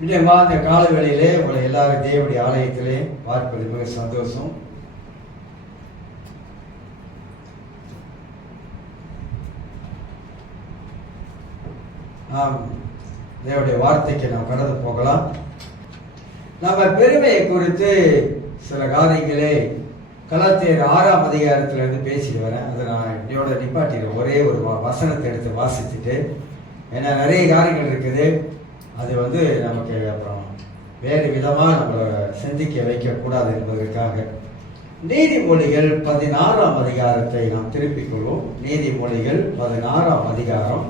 நிச்சயமா இந்த கால வேளையிலே உங்களை எல்லாரும் தேவனுடைய ஆலயத்திலே பார்ப்பது மிக சந்தோஷம். நாம் தேவனுடைய வார்த்தைக்கு நாம் கடந்து போகலாம். நம்ம பெருமையை குறித்து சில காரியங்களே கலாத்தியர் 6ஆம் அதிகாரத்திலிருந்து பேசிட்டு வரேன். அதை நான் என்னோட நிப்பாட்டிடுறேன். ஒரே ஒரு வசனத்தை எடுத்து வாசிச்சுட்டு, ஏன்னா நிறைய காரியங்கள் இருக்குது. அது நமக்கு அப்புறம் வேறு விதமாக நம்மளை சிந்திக்க வைக்கக்கூடாது என்பதற்காக நீதிமொழிகள் 16ஆம் அதிகாரத்தை நாம் திருப்பிக் கொள்வோம். நீதிமொழிகள் 16ஆம் அதிகாரம்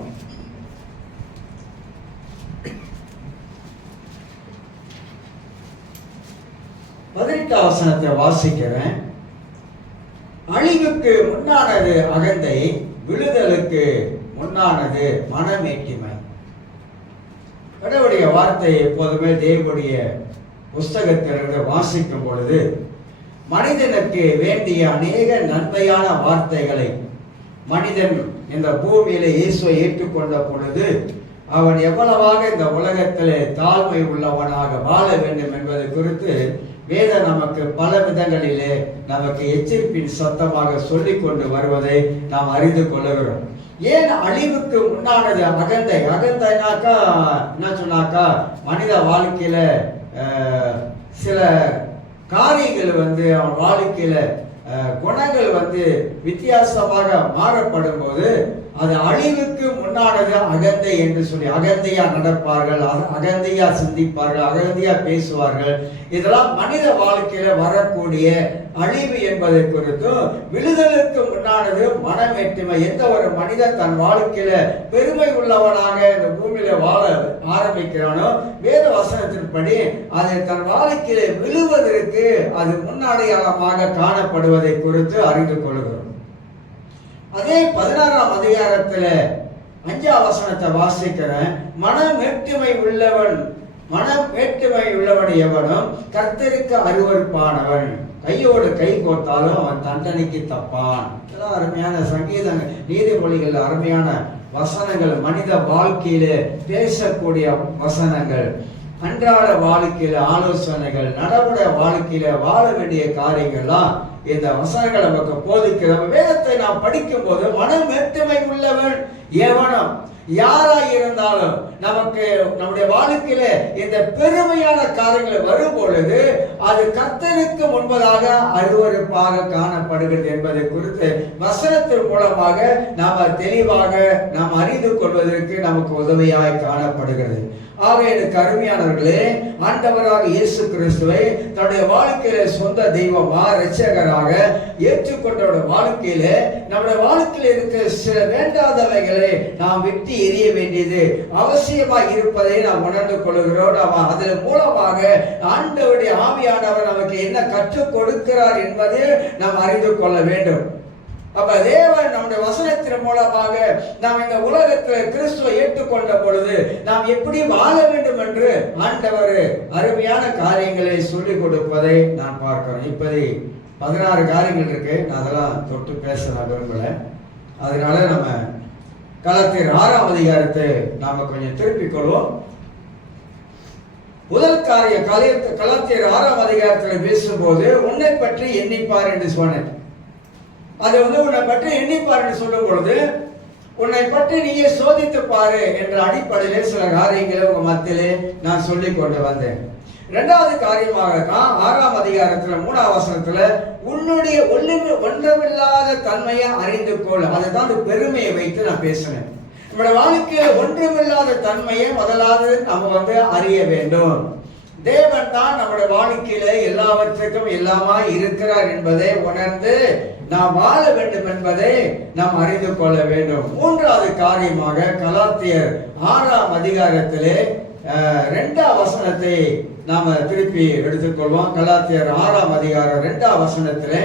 18ஆம் வசனத்தை வாசிக்கிறேன். அழிவுக்கு முன்னானது அகந்தை, விழுதலுக்கு முன்னானது மனமேட்டிமை. கடவுளுடைய வார்த்தை எப்போதுமே தேவனுடைய புஸ்தகத்திலிருந்து வாசிக்கும் பொழுது மனிதனுக்கு வேண்டிய அநேக நன்மையான வார்த்தைகளை மனிதன் இந்த பூமியில இயேசுவை ஏற்றுக்கொண்ட பொழுது அவன் எவ்வளவாக இந்த உலகத்திலே தாழ்மை உள்ளவனாக வாழ வேண்டும் என்பதை குறித்து வேதம் நமக்கு பல விதங்களிலே நமக்கு எச்சரிப்பின் சத்தமாக சொல்லிக் கொண்டு வருவதை நாம் அறிந்து கொள்ளுகிறோம். ஏன் அழிவுக்கு முன்னானது அகந்தை? அகந்தைனாக்கா என்ன சொன்னாக்கா, மனித வாழ்க்கையில சில காரியங்கள் அவன் வாழ்க்கையில குணங்கள் வித்தியாசமாக மாறப்படும் போது அது அழிவுக்கு முன்னானது அகந்தை என்று சொல்லி அகந்தையா நடப்பார்கள், அகந்தையா சிந்திப்பார்கள், அகந்தையா பேசுவார்கள். இதெல்லாம் மனித வாழ்க்கையில வரக்கூடிய அழிவு என்பதை குறித்தும், விழுதலுக்கு முன்னானது மனமேட்டிமை. எந்த ஒரு மனிதன் தன் வாழ்க்கையில பெருமை உள்ளவனாக இந்த பூமியில வாழ ஆரம்பிக்கிறானோ வேத வசனத்தின்படி அது தன் வாழ்க்கையில விழுவதற்கு அது முன்னடையாளமாக காணப்படுவதை குறித்து அறிந்து கொள்கிறோம். அதே 16ஆம் அதிகாரத்துல 5ஆம் வசனத்தை வாசிக்கிறேன். மனமேட்டிமை உள்ளவன் எவனும் கர்த்தருக்கு அருவருப்பானவன், கையோடு கை கோர்த்தாலும் அவன் தண்டனைக்கு தப்பான். இதெல்லாம் அருமையான சங்கீதங்கள், நீதிமொழிகள் அருமையான வசனங்கள், மனித வாழ்க்கையில பேசக்கூடிய வசனங்கள், அன்றாட வாழ்க்கையில ஆலோசனைகள், நடைமுறை வாழ்க்கையில வாழ வேண்டிய காரியங்கள்லாம் இந்த வசனங்கள் நமக்கு போதிக்கிற வேதத்தை நாம் படிக்கும் போது மனமேட்டிமை உள்ளவன் எவனும், யாராய் இருந்தாலும் நமக்கு நம்முடைய வாழ்க்கையில இந்த பெருமையான காரியங்கள் வரும் பொழுது அது கர்த்தருக்கு முன்பதாக அருவருப்பாக காணப்படுகிறது என்பதை குறித்து வசனத்தின் மூலமாக நாம் தெளிவாக நாம் அறிந்து கொள்வதற்கு நமக்கு உதவியாய் காணப்படுகிறது. ஆக எனக்கு அருமையானவர்களே, ஆண்டவராக இயேசு கிறிஸ்துவை தன்னுடைய வாழ்க்கையில சொந்த தெய்வமா இரட்சகராக ஏற்றுக்கொண்ட வாழ்க்கையில நம்முடைய வாழ்க்கையில இருக்க சில வேண்டாதவைகளை நாம் வெட்டி எறிய வேண்டியது அவசியமாக இருப்பதை நாம் உணர்ந்து கொள்கிறோம். நாம் அதன் மூலமாக ஆண்டவருடைய ஆவியானவர் நமக்கு என்ன கற்றுக் கொடுக்கிறார் என்பதை நாம் அறிந்து கொள்ள வேண்டும். அப்ப தேவன் நம்முடைய வசனத்தின் மூலமாக நாம் இந்த உலகத்தில் கிறிஸ்துவை ஏற்றுக்கொண்ட பொழுது நாம் எப்படி வாழ வேண்டும் என்று ஆண்டவர் அருமையான காரியங்களை சொல்லிக் கொடுப்பதை நான் பார்க்கிறோம். இப்படி 16 காரியங்கள் இருக்கு. நான் அதெல்லாம் தொட்டு பேச நான் விரும்பல. அதனால நம்ம கலாத்தியர் 6ஆம் அதிகாரத்தை நாம கொஞ்சம் திருப்பிக் கொள்வோம். முதல் காரிய கலாத்தியர் 6ஆம் அதிகாரத்தில் பேசும்போது உன்னை பற்றி எண்ணிப்பார் என்று சொன்னேன். அது உன்னை பற்றி எண்ணிப்பார் என்று சொல்லும் பொழுது உன்னை பற்றி நீயே சோதித்து பாரு என்ற அடிப்படையிலே சில காரியங்களை உங்க மத்தியிலே நான் சொல்லி கொண்டு வந்தேன். 2வது காரியமாக 6ஆம் அதிகாரத்துல 3ஆம் வசனத்துல உன்னுடைய ஒன்றுமில்லாத தன்மையை அறிந்து கொள். அதுதான் பெருமையை வைத்து நான் பேசினேன். நம்முடைய வாழ்க்கையில ஒன்றுமில்லாத தன்மையை முதலாவது நம்ம அறிய வேண்டும். தேவன் தான் நம்முடைய வாழ்க்கையில எல்லாவற்றுக்கும் எல்லாமா இருக்கிறார் என்பதை உணர்ந்து நாம் வாழ வேண்டும் என்பதை நாம் அறிந்து கொள்ள வேண்டும். 3வது காரியமாக கலாத்தியர் 6ஆம் அதிகாரத்திலே 2ஆம் வசனத்தை நாம திருப்பி எடுத்துக்கொள்வோம். கலாத்தியர் 6ஆம் அதிகாரம் 2ஆம் வசனத்திலே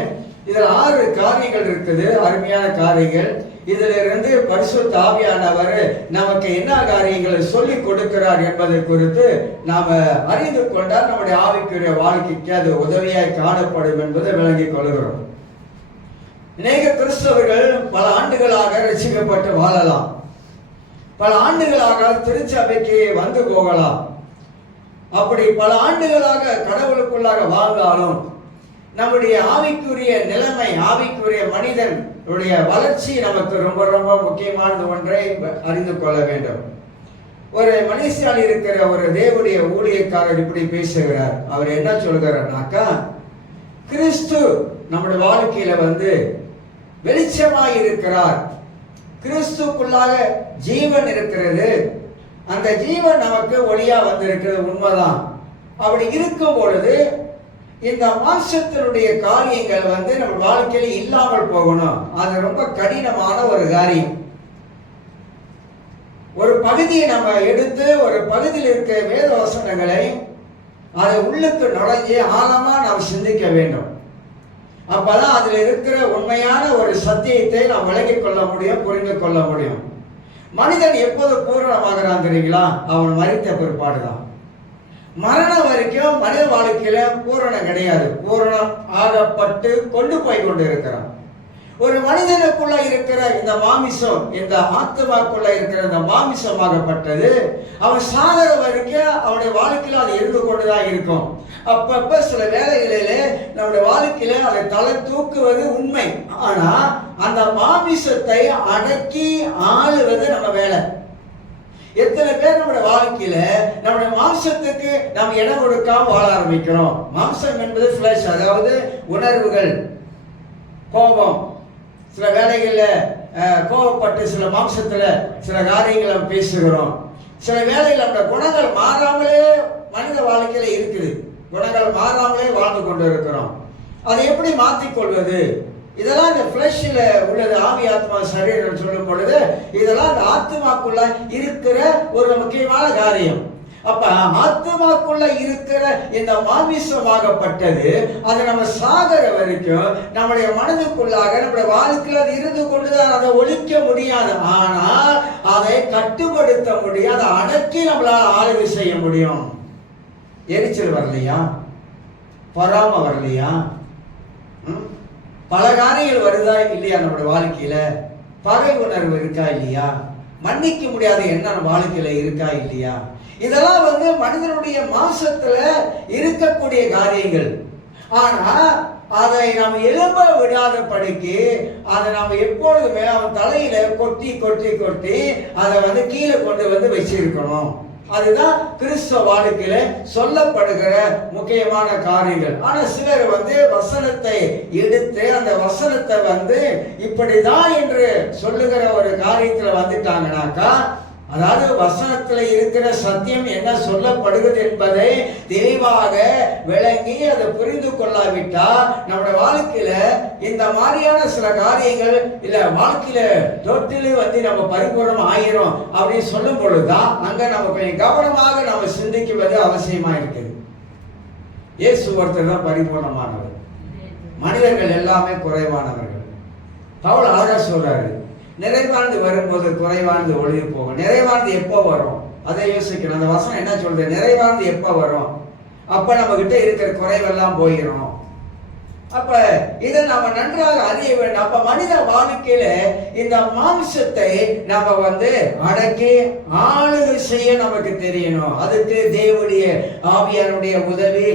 இதில் 6 காரியங்கள் இருக்குது, அருமையான காரியங்கள். இதுல இருந்து பரிசுத்த ஆவியானவர் நமக்கு என்ன காரியங்களை சொல்லி கொடுக்கிறார் என்பதை குறித்து நாம அறிந்து கொண்டால் நம்முடைய ஆவிக்குரிய வாழ்க்கைக்கு அது உதவியாய் காணப்படும் என்பதை விளங்கிக் கொள்கிறோம். அநேக கிறிஸ்தவர்கள் பல ஆண்டுகளாக ரட்சிக்கப்பட்டு வாழலாம், பல ஆண்டுகளாக திருச்சபைக்கு வந்து போகலாம். அப்படி பல ஆண்டுகளாக கடவுளுக்குள்ளாக வாழ்ந்தாலும் நம்முடைய ஆவிக்குரிய நிலைமை, ஆவிக்குரிய மனிதனுடைய வளர்ச்சி நமக்கு ரொம்ப ரொம்ப முக்கியமானது ஒன்றை அறிந்து கொள்ள வேண்டும். ஒரு மலேசியாவில் இருக்கிற ஒரு தேவனுடைய ஊழியக்காரர் இப்படி பேசுகிறார். அவர் என்ன சொல்கிறார்னாக்கா, கிறிஸ்து நம்முடைய வாழ்க்கையில வெளிச்சமாய் இருக்கிறார், கிறிஸ்துக்குள்ளாக ஜீவன் இருக்கிறது, அந்த ஜீவன் நமக்கு ஒளியா வந்திருக்கிறது, உண்மைதான். அப்படி இருக்கும் பொழுது இந்த மாம்சத்தினுடைய காரியங்கள் நம்ம வாழ்க்கையில இல்லாமல் போகணும். அது ரொம்ப கடினமான ஒரு காரியம். ஒரு பகுதியை நம்ம எடுத்து ஒரு பகுதியில் இருக்கிற வேத வசனங்களை அதை உள்ளுக்கு நுழைஞ்சு ஆழமா நாம் சிந்திக்க வேண்டும். அப்பதான் அதுல இருக்கிற உண்மையான ஒரு சத்தியத்தை நாம் விளங்கிக் கொள்ள முடியும், புரிந்து கொள்ள முடியும். மனிதன் எப்போது பூரணமாகிறான் தெரியுங்களா? அவன் மரித்த பிற்பாடுதான். மரணம் வரைக்கும் மனித வாழ்க்கையில பூரணம் கிடையாது. பூரணம் ஆகப்பட்டு கொண்டு போய் கொண்டு இருக்கிறான். ஒரு மனிதனுக்குள்ள இருக்கிற இந்த மாமிசம், இந்த ஆத்மாக்குள்ள இருக்கிற இந்த மாமிசமாகப்பட்டது அவன் சாகர வரைக்கும் அவனுடைய வாழ்க்கையில அது இருந்து கொண்டுதான் இருக்கும். அப்பப்ப சில வேலைகளிலே நம்முடைய வாழ்க்கையில அதை தலை தூக்குவது உண்மை. ஆனா அந்த மாமிசத்தை அடக்கி ஆளுவது நம்ம வேலை. எத்தனை பேர் நம்முடைய வாழ்க்கையில நம்முடைய மாம்சத்துக்கு நாம் இடம் கொடுக்காம வாழ ஆரம்பிக்கிறோம். மாம்சம் என்பது ஃபிளஷ், அதாவது உணர்வுகள், கோபம். சில வேலைகள்ல கோபப்பட்டு சில மாம்சத்துல சில காரியங்களை பேசுகிறோம். சில வேலைகள் அந்த குணங்கள் மாறாமலே மனித வாழ்க்கையில இருக்குது. குணங்கள் மாறாமலே வாழ்ந்து கொண்டு இருக்கிறோம். அதை எப்படி மாற்றிக்கொள்வது? இதெல்லாம் இந்த ஃபிளஷ்ல உள்ளது. ஆவி ஆத்மா சரீரம் சொல்லும் பொழுது இதெல்லாம் இந்த ஆத்மாக்குள்ள இருக்கிற ஒரு முக்கியமான காரியம். அப்ப ஆத்மாக்குள்ள இருக்கிற இந்த மாமிசமாகப்பட்டது அது நம்ம சாகர வரைக்கும் நம்முடைய மனதுக்குள்ளாக நம்முடைய வாழ்க்கையில் அது இருந்து கொண்டுதான். அதை ஒழிக்க முடியாது. ஆனால் அதை கட்டுப்படுத்த முடியாது. அடக்கி நம்மளால ஆளுகை செய்ய முடியும். எரிச்சல் வரலையா? பொறாம வரலையா? பல காரியங்கள் வருதா இல்லையா? நம்முடைய வாழ்க்கையில பகை உணர்வு இருக்கா இல்லையா? மன்னிக்க முடியாத எண்ணம் நம்ம வாழ்க்கையில இருக்கா இல்லையா? இதெல்லாம் மனிதனுடைய மாம்சத்துல இருக்கக்கூடிய காரியங்கள். ஆனா அதை நாம் எழும்ப விடாத படிக்கு அதை நாம் எப்பொழுதுமே அவன் தலையில கொட்டி கொட்டி கொட்டி அதை கீழே கொண்டு வச்சிருக்கணும். அதுதான் கிறிஸ்தவ வாழ்க்கையில சொல்லப்படுகிற முக்கியமான காரியங்கள். ஆனா சிலர் வசனத்தை எடுத்து அந்த வசனத்தை இப்படிதான் என்று சொல்லுகிற ஒரு காரியத்துல வந்துட்டாங்கனாக்கா, அதாவது வசனத்துல இருக்கிற சத்தியம் என்ன சொல்லப்படுகிறது என்பதை தெளிவாக விளங்கி அதை புரிந்து கொள்ளாவிட்டா நம்முடைய வாழ்க்கையில இந்த மாதிரியான சில காரியங்கள் இல்ல வாழ்க்கையில தொட்டிலு நம்ம பரிபூர்ணம் ஆயிரும் அப்படின்னு சொல்லும் பொழுதுதான் அங்க நம்ம கொஞ்சம் கவனமாக நம்ம சிந்திக்குவது அவசியமா இருக்குது. இயேசு ஒருத்தர் தான் பரிபூர்ணமானவர், மனிதர்கள் எல்லாமே குறைவானவர்கள். பவுல் அழகா சொல்றாரு, நிறைவானது வரும்போது குறைவானது ஒழிய போகும். நிறைவானது எப்போ வரும் அதை யோசிக்கணும். அந்த வசனம் என்ன சொல்றது? நிறைவானது எப்போ வரும்? அப்ப நம்ம கிட்ட இருக்கிற குறைவெல்லாம் போயிடும். அப்ப இதை நாம நன்றாக அறிய வேண்டும். அப்ப மனித வாழ்க்கையில இந்த மாம்சத்தை நாம அடக்கி ஆளுகை செய்ய நமக்கு தெரியணும். அதுக்கு தேவனுடைய ஆவியானுடைய உதவி,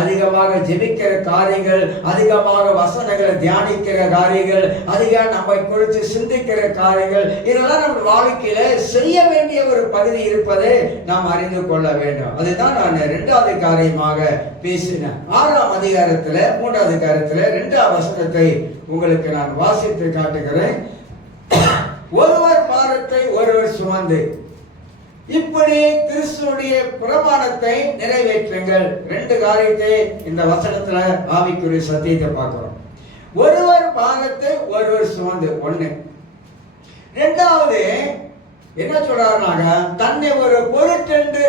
அதிகமாக ஜெபிக்கிற காரியங்கள், அதிகமாக வசனங்களை தியானிக்கிற காரியங்கள், அதிக நம்மை குறித்து சிந்திக்கிற காரியங்கள், இதெல்லாம் நம்ம வாழ்க்கையில செய்ய வேண்டிய ஒரு பகுதி இருப்பதை நாம் அறிந்து கொள்ள வேண்டும். அதுதான் நான் 2வது காரியமாக பேசினேன். 6ஆம் அதிகாரத்துல 3வது அதிகாரத்துல 2ஆம் வசனத்தை உங்களுக்கு நான் வாசித்து காட்டுகிறேன். ஒருவர் பாரத்தை ஒருவர் சுமந்து இப்படி கிறிஸ்துவுடைய பிரமாணத்தை நிறைவேற்றுங்கள். 2 காரியத்தை இந்த வசனத்துல ஆவிக்குரிய சத்தியத்தை பார்க்கிறோம். ஒருவர் பாரத்தை ஒருவர் சுமந்து, 1. 2வது என்ன சொல்றாருனாங்க, தன்னை ஒரு பொருட்டென்று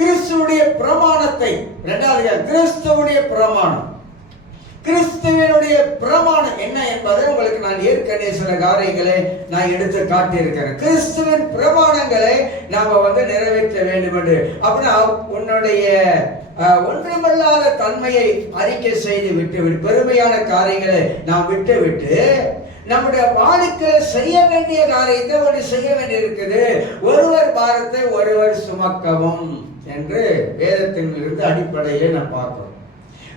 கிறிஸ்துவுடைய பிரமாணத்தை, 2வது கிறிஸ்துவுடைய பிரமாணம், கிறிஸ்துவனுடைய பிரமாணம் என்ன என்பதை உங்களுக்கு நான் ஏற்கனவே சில காரியங்களை நான் எடுத்து காட்டியிருக்கிறேன். கிறிஸ்துவின் பிரமாணங்களை நாம நிறைவேற்ற வேண்டும் என்று. அப்படின்னா உன்னுடைய ஒன்றுமில்லாத தன்மையை அறிக்கை செய்து விட்டு பெருமையான காரியங்களை நாம் விட்டு நம்முடைய வாழ்க்கையில் செய்ய வேண்டிய காரியத்தை ஒன்று செய்ய வேண்டி இருக்குது. ஒருவர் பாரத்தை ஒருவர் சுமக்கவும். என்று வேதத்திலிருந்து அடிப்படையிலே நான் பார்க்கிறோம்.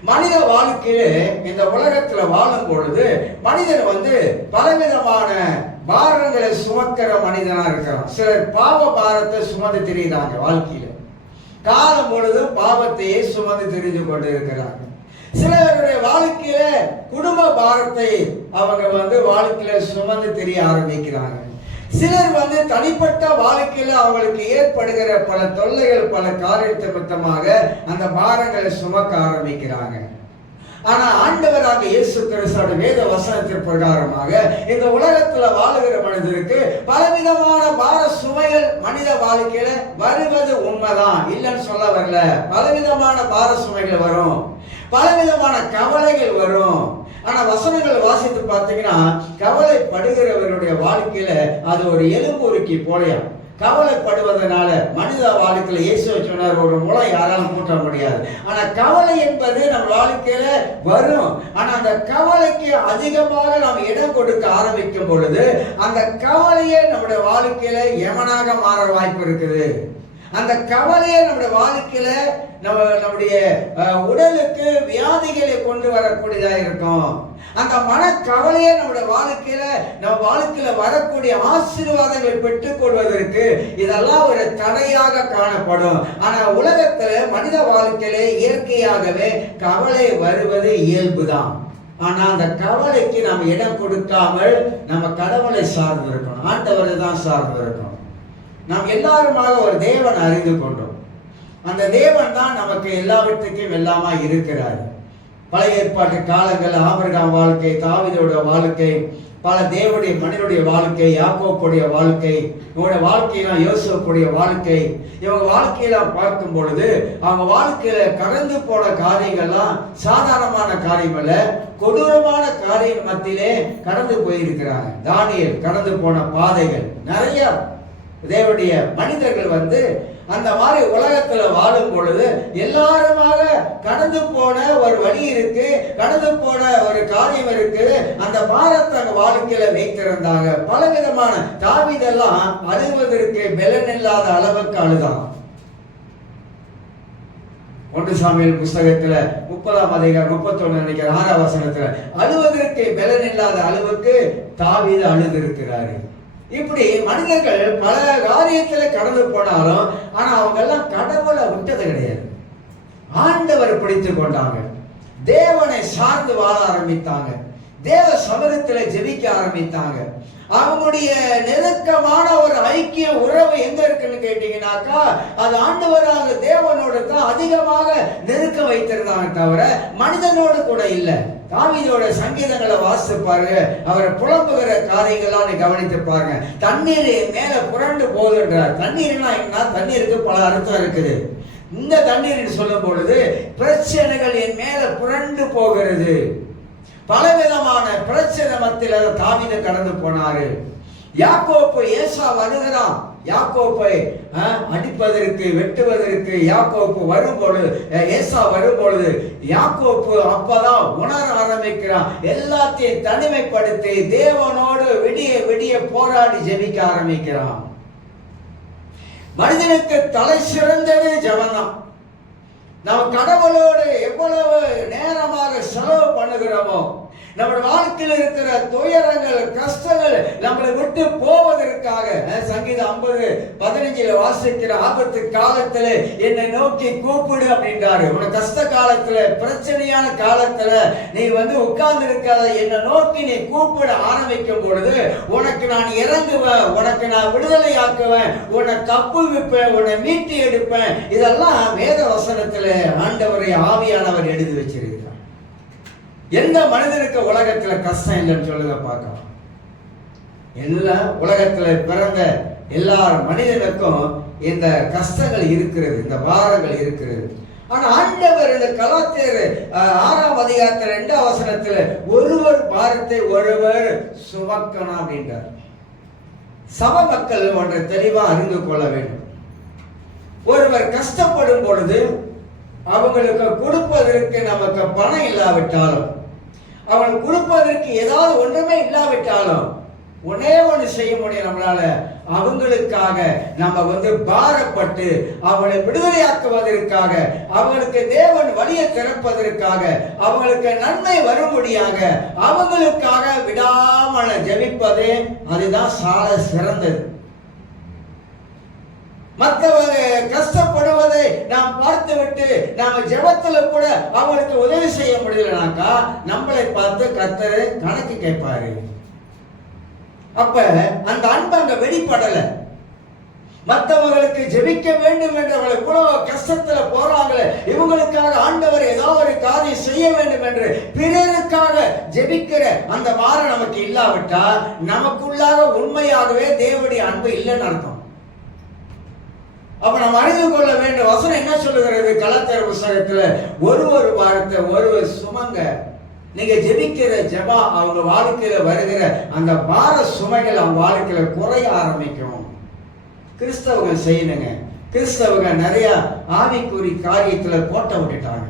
மனித வாழ்க்கையில இந்த உலகத்துல வாழும் பொழுது மனிதன் பலவிதமான பாரங்களை சுமக்கிற மனிதனா இருக்கிறான். சிலர் பாவ பாரத்தை சுமந்து திரியுறாங்க. வாழ்க்கையில காலம் பொழுதும் பாவத்தையே சுமந்து திரிந்து கொண்டு இருக்கிறாங்க. சிலருடைய வாழ்க்கையில குடும்ப பாரத்தை அவங்க வாழ்க்கையில சுமந்து தெரிய ஆரம்பிக்கிறாங்க. சிலர் தனிப்பட்ட வாழ்க்கையில அவங்களுக்கு ஏற்படுகிற பல தொல்லைகள், பல காரியத்தை மொத்தமாக அந்த பாரங்களை சுமக்க ஆரம்பிக்கிறாங்க. ஆனா ஆண்டவராக இயேசு கிறிஸ்து வேத வசனத்தின் பிரகாரமாக இந்த உலகத்துல வாழுகிற மனிதருக்கு பலவிதமான பார சுமைகள் மனித வாழ்க்கையில வருவது உண்மைதான், இல்லைன்னு சொல்ல வரல. பலவிதமான பார சுமைகள் வரும், பலவிதமான கவலைகள் வரும். ஆனா வசனங்கள் வாசித்து பார்த்தீங்கன்னா கவலைப்படுகிறவருடைய வாழ்க்கையில அது ஒரு எலும்புருக்கி போலையா. கவலைப்படுவதனால மனித வாழ்க்கையில இயேசு சொன்னார், ஒரு முளை யாராலும் கூட்ட முடியாது. ஆனா கவலை என்பது நம்ம வாழ்க்கையில வரும். ஆனா அந்த கவலைக்கு அதிகமாக நாம் இடம் கொடுக்க ஆரம்பிக்கும் பொழுது அந்த கவலையே நம்முடைய வாழ்க்கையில யமனாக மாற வாய்ப்பு இருக்குது. அந்த கவலையை நம்முடைய வாழ்க்கையில நம்முடைய உடலுக்கு வியாதிகளை கொண்டு வரக்கூடியதா இருக்கும். அந்த மனக்கவலையை நம்முடைய வாழ்க்கையில வரக்கூடிய ஆசீர்வாதங்களை பெற்றுக் கொள்வதற்கு இதெல்லாம் ஒரு தடையாக காணப்படும். ஆனா உலகத்துல மனித வாழ்க்கையில இயற்கையாகவே கவலை வருவது இயல்புதான். ஆனா அந்த கவலைக்கு நாம் இடம் கொடுக்காமல் நம்ம கடவுளை சார்ந்து இருக்கணும், ஆண்டவரை தான் சார்ந்து இருக்கணும். நாம் எல்லாருமாக ஒரு தேவன் அறிந்து கொண்டோம். அந்த தேவன் தான் நமக்கு எல்லாவற்றுக்கும் எல்லாமா இருக்கிறார். பழைய ஏற்பாட்டு காலங்கள் ஆபிரகாம் வாழ்க்கை, தாவீதோட வாழ்க்கை, பல தேவனுடைய மனிதனுடைய வாழ்க்கை, யாக்கோப்புடைய வாழ்க்கை, இவங்களுடைய வாழ்க்கையெல்லாம் யோசேப்புடைய வாழ்க்கை, இவங்க வாழ்க்கையெல்லாம் பார்க்கும் பொழுது அவங்க வாழ்க்கையில கடந்து போன காரியங்கள்லாம் சாதாரணமான காரியம் அல்ல, கொடூரமான காரியம் மத்தியிலே கடந்து போயிருக்கிறாங்க. தானியேல் கடந்து போன பாதைகள் நிறைய. தேவனுடைய மனிதர்கள் அந்த மாதிரி உலகத்துல வாழும் பொழுது எல்லாருமாக கடந்து போன ஒரு வழி இருக்கு, கடந்து போன ஒரு காரியம் இருக்கு. அந்த பாரத்தை அங்க வாழ்க்கையில வைத்திருந்தாங்க. பலவிதமான தாவீதெல்லாம் அழுவதற்கு பலன் இல்லாத அளவுக்கு அழுதான். 1 சாமுவேல் புஸ்தகத்துல 30ஆம் அதிகாரம் 31 நினைக்கிற 6ஆம் வசனத்துல அழுவதற்கு பலன் இல்லாத அளவுக்கு தாவீது அழுது இருக்கிறாரு. இப்படி மனிதர்கள் பல காரியத்துல கடந்து போனாலும் ஆனா அவங்க எல்லாம் கடவுளை விட்டது கிடையாது. ஆண்டவர் பிடித்து கொண்டாங்க, தேவனை சார்ந்து வாழ ஆரம்பித்தாங்க, தேவ சமூகத்துல ஜெபிக்க ஆரம்பித்தாங்க. அவங்களுடைய நெருக்கமான ஒரு ஐக்கிய உறவு எங்க இருக்குன்னு கேட்டீங்கன்னாக்கா அது ஆண்டவராக தேவனோடு தான் அதிகமாக நெருக்க வைத்திருந்தாங்க, தவிர மனிதனோடு கூட இல்லை. தாவீதோட சங்கீதங்களை வாசித்து பாருங்க, அவரை புலம்புகிற காரியங்கள்லாம் கவனித்து பாருங்க. தண்ணீர் மேல புரண்டு போகுதுன்றார். தண்ணீர்னா என்ன? தண்ணீருக்கு பல அர்த்தம் இருக்குது. இந்த தண்ணீர் சொல்லும் பொழுது பிரச்சனைகள் என் மேல புரண்டு போகிறது. பலவிதமான பிரச்சனை மத்தியில் தாவீது கடந்து போனாரு. யாக்கோப்பு ஏசாவு அழுகிறான். யாக்கோப்பை அடிப்பதற்கு வெட்டுவதற்கு யாக்கோப்பு வரும்பொழுது, ஏசா வரும்பொழுது யாக்கோப்பு அப்பதான் உணர ஆரம்பிக்கிறான். எல்லாத்தையும் தனிமைப்படுத்தி தேவனோடு விடிய விடிய போராடி ஜெபிக்க ஆரம்பிக்கிறான். மனிதனுக்கு தலை சிறந்தது ஜெபம்தான். நாம் கடவுளோடு எவ்வளவு நேரமாக செலவு பண்ணுகிறோமோ, நம்முடைய வாழ்க்கையில் இருக்கிற துயரங்கள், கஷ்டங்கள் நம்மளை விட்டு போவதற்காக சங்கீதம் 50:15 வாசிக்கிற ஆபத்து காலத்துல என்னை நோக்கி கூப்பிடு அப்படின்றாரு. உனக்கு கஷ்ட காலத்துல, பிரச்சனையான காலத்துல நீ உட்கார்ந்து இருக்காத, என்னை நோக்கி நீ கூப்பிட ஆரம்பிக்கும் பொழுது உனக்கு நான் இறங்குவேன், உனக்கு நான் விடுதலை ஆக்குவேன், உன்னை தப்புவிப்பேன், உன்னை மீட்டி எடுப்பேன். இதெல்லாம் வேத வசனத்துல ஆண்டவரை ஆவியானவர் எழுதி வச்சிருக்கிறார். எந்த மனிதனுக்கு உலகத்துல கஷ்டம் இல்லைன்னு சொல்லுங்க பார்க்கலாம். எல்லா உலகத்துல பிறந்த எல்லா மனிதனுக்கும் இந்த கஷ்டங்கள் இருக்கிறது, இந்த பாரங்கள் இருக்கிறது. ஆனா ஆண்டவர் இந்த கலாத்தியர் 6ஆம் அதிகாரத்துல 2ஆம் வசனத்துல ஒருவர் பாரத்தை ஒருவர் சுமக்கணும் அப்படின்றார். சப மக்கள் ஒன்றை தெளிவா அறிந்து கொள்ள வேண்டும். ஒருவர் கஷ்டப்படும் பொழுது அவங்களுக்கு கொடுப்பதற்கு நமக்கு பணம் இல்லாவிட்டாலும், அவங்களுக்கு கொடுப்பதற்கு ஏதாவது ஒன்றுமே இல்லாவிட்டாலும் ஒன்னே ஒன்று செய்ய முடியும் நம்மளால. அவங்களுக்காக நம்ம பாரப்பட்டு அவங்களை விடுதலையாக்குவதற்காக, அவங்களுக்கு தேவன் வழியை திறப்பதற்காக, அவங்களுக்கு நன்மை வரும்படியாக அவங்களுக்காக விடாமல் ஜெபிப்பது அதுதான் சால சிறந்தது. மற்றவங்க கஷ்டப்படுவதை நாம் பார்த்து விட்டு நாம ஜெபத்துல கூட அவங்களுக்கு உதவி செய்ய முடியலனாக்கா நம்மளை பார்த்து கர்த்தர் கணக்கு கேட்பாரு. அப்ப அந்த அன்பு அங்க வெளிப்படல. மற்றவங்களுக்கு ஜெபிக்க வேண்டும் என்று இவ்வளவு கஷ்டத்துல போறாங்களே, இவங்களுக்காக ஆண்டவர் ஏதாவது ஒரு காரியம் செய்ய வேண்டும் என்று பிறருக்காக ஜெபிக்கிற அந்த வாரம் நமக்கு இல்லாவிட்டா நமக்குள்ளாக உண்மையாகவே தேவனுடைய அன்பு இல்லைன்னு அர்த்தம். அப்ப நம்ம அறிந்து கொள்ள வேண்டும். வசனம் என்ன சொல்லுகிறது? கலாத்தியர் புத்தகத்துல ஒரு வாரத்தை ஒருவர் சுமங்க. நீங்க ஜெபிக்கிற ஜெபா அவங்க வாழ்க்கையில வருகிற அந்த பார சுமைகள் அவங்க வாழ்க்கையில குறைய ஆரம்பிக்கும். கிறிஸ்தவங்க செய்யணுங்க. கிறிஸ்தவங்க நிறைய ஆவிக்குறி காரியத்துல கோட்டை விட்டுட்டாங்க.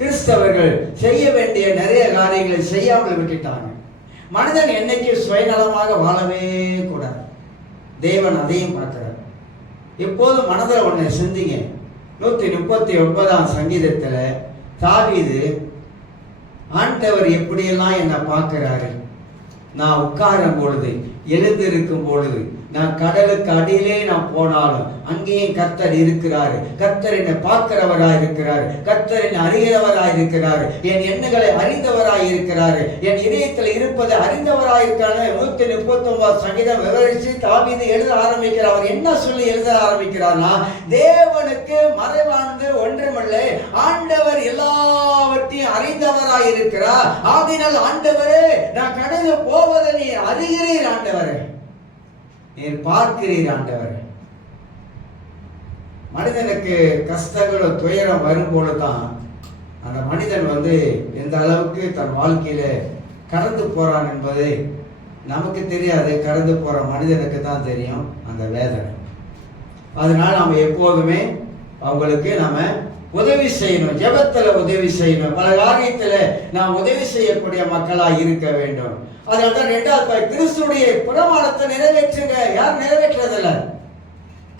கிறிஸ்தவர்கள் செய்ய வேண்டிய நிறைய காரியங்களை செய்யாமல் விட்டுட்டாங்க. மனிதன் என்னைக்கு சுயநலமாக வாழவே கூடாது. தேவன் அதையும் பார்க்கிறார். இப்போது மனதில் ஒன்றை சிந்திங்க. 139ஆம் சங்கீதத்துல தாவீது, ஆண்டவர் எப்படியெல்லாம் என்னை பார்க்கிறாரு, நான் உட்காரும் பொழுது, எழுந்திருக்கும் பொழுது, நான் கடலுக்கு அடியிலே நான் போனாலும் அங்கேயும் கர்த்தர் இருக்கிறாரு. கர்த்தர் என்னை பார்க்கிறவராய் இருக்கிறாரு. கர்த்தர் என்னை அறிகிறவராய் இருக்கிறாரு. என் எண்ணங்களை அறிந்தவராய் இருக்கிறாரு. என் இதயத்தில் இருப்பதை அறிந்தவராய் இருக்காரு. 139 சங்கீதம் விவரித்து தாவீது எழுத ஆரம்பிக்கிறார். அவர் என்ன சொல்லி எழுத ஆரம்பிக்கிறார்னா, தேவனுக்கு மறைவானது ஒன்றுமில்லை, ஆண்டவர் எல்லாவற்றையும் அறிந்தவராய் இருக்கிறார். ஆகினால் ஆண்டவரே, நான் கடந்து போவதை நீ அறிகிறீர் ஆண்டவரே, நீர் பார்க்கிறீர் ஆண்டவரே. மனிதனுக்கு கஷ்டங்களும் துயரம் வரும்போதுதான் அந்த மனிதன் எந்த அளவுக்கு தன் வாழ்க்கையில கடந்து போறான் என்பது நமக்கு தெரியாது. கடந்து போற மனிதனுக்கு தான் தெரியும் அந்த வேதனை. அதனால நம்ம எப்போதுமே அவங்களுக்கு நாம உதவி செய்யணும். ஜெபத்துல உதவி செய்யணும். பல காரியத்துல நாம் உதவி செய்யக்கூடிய மக்களா இருக்க வேண்டும். அதனால்தான் 2வது கிறிஸ்துடைய பிரமாணத்தை நிறைவேற்றுங்க. யார் நிறைவேற்றதில்ல?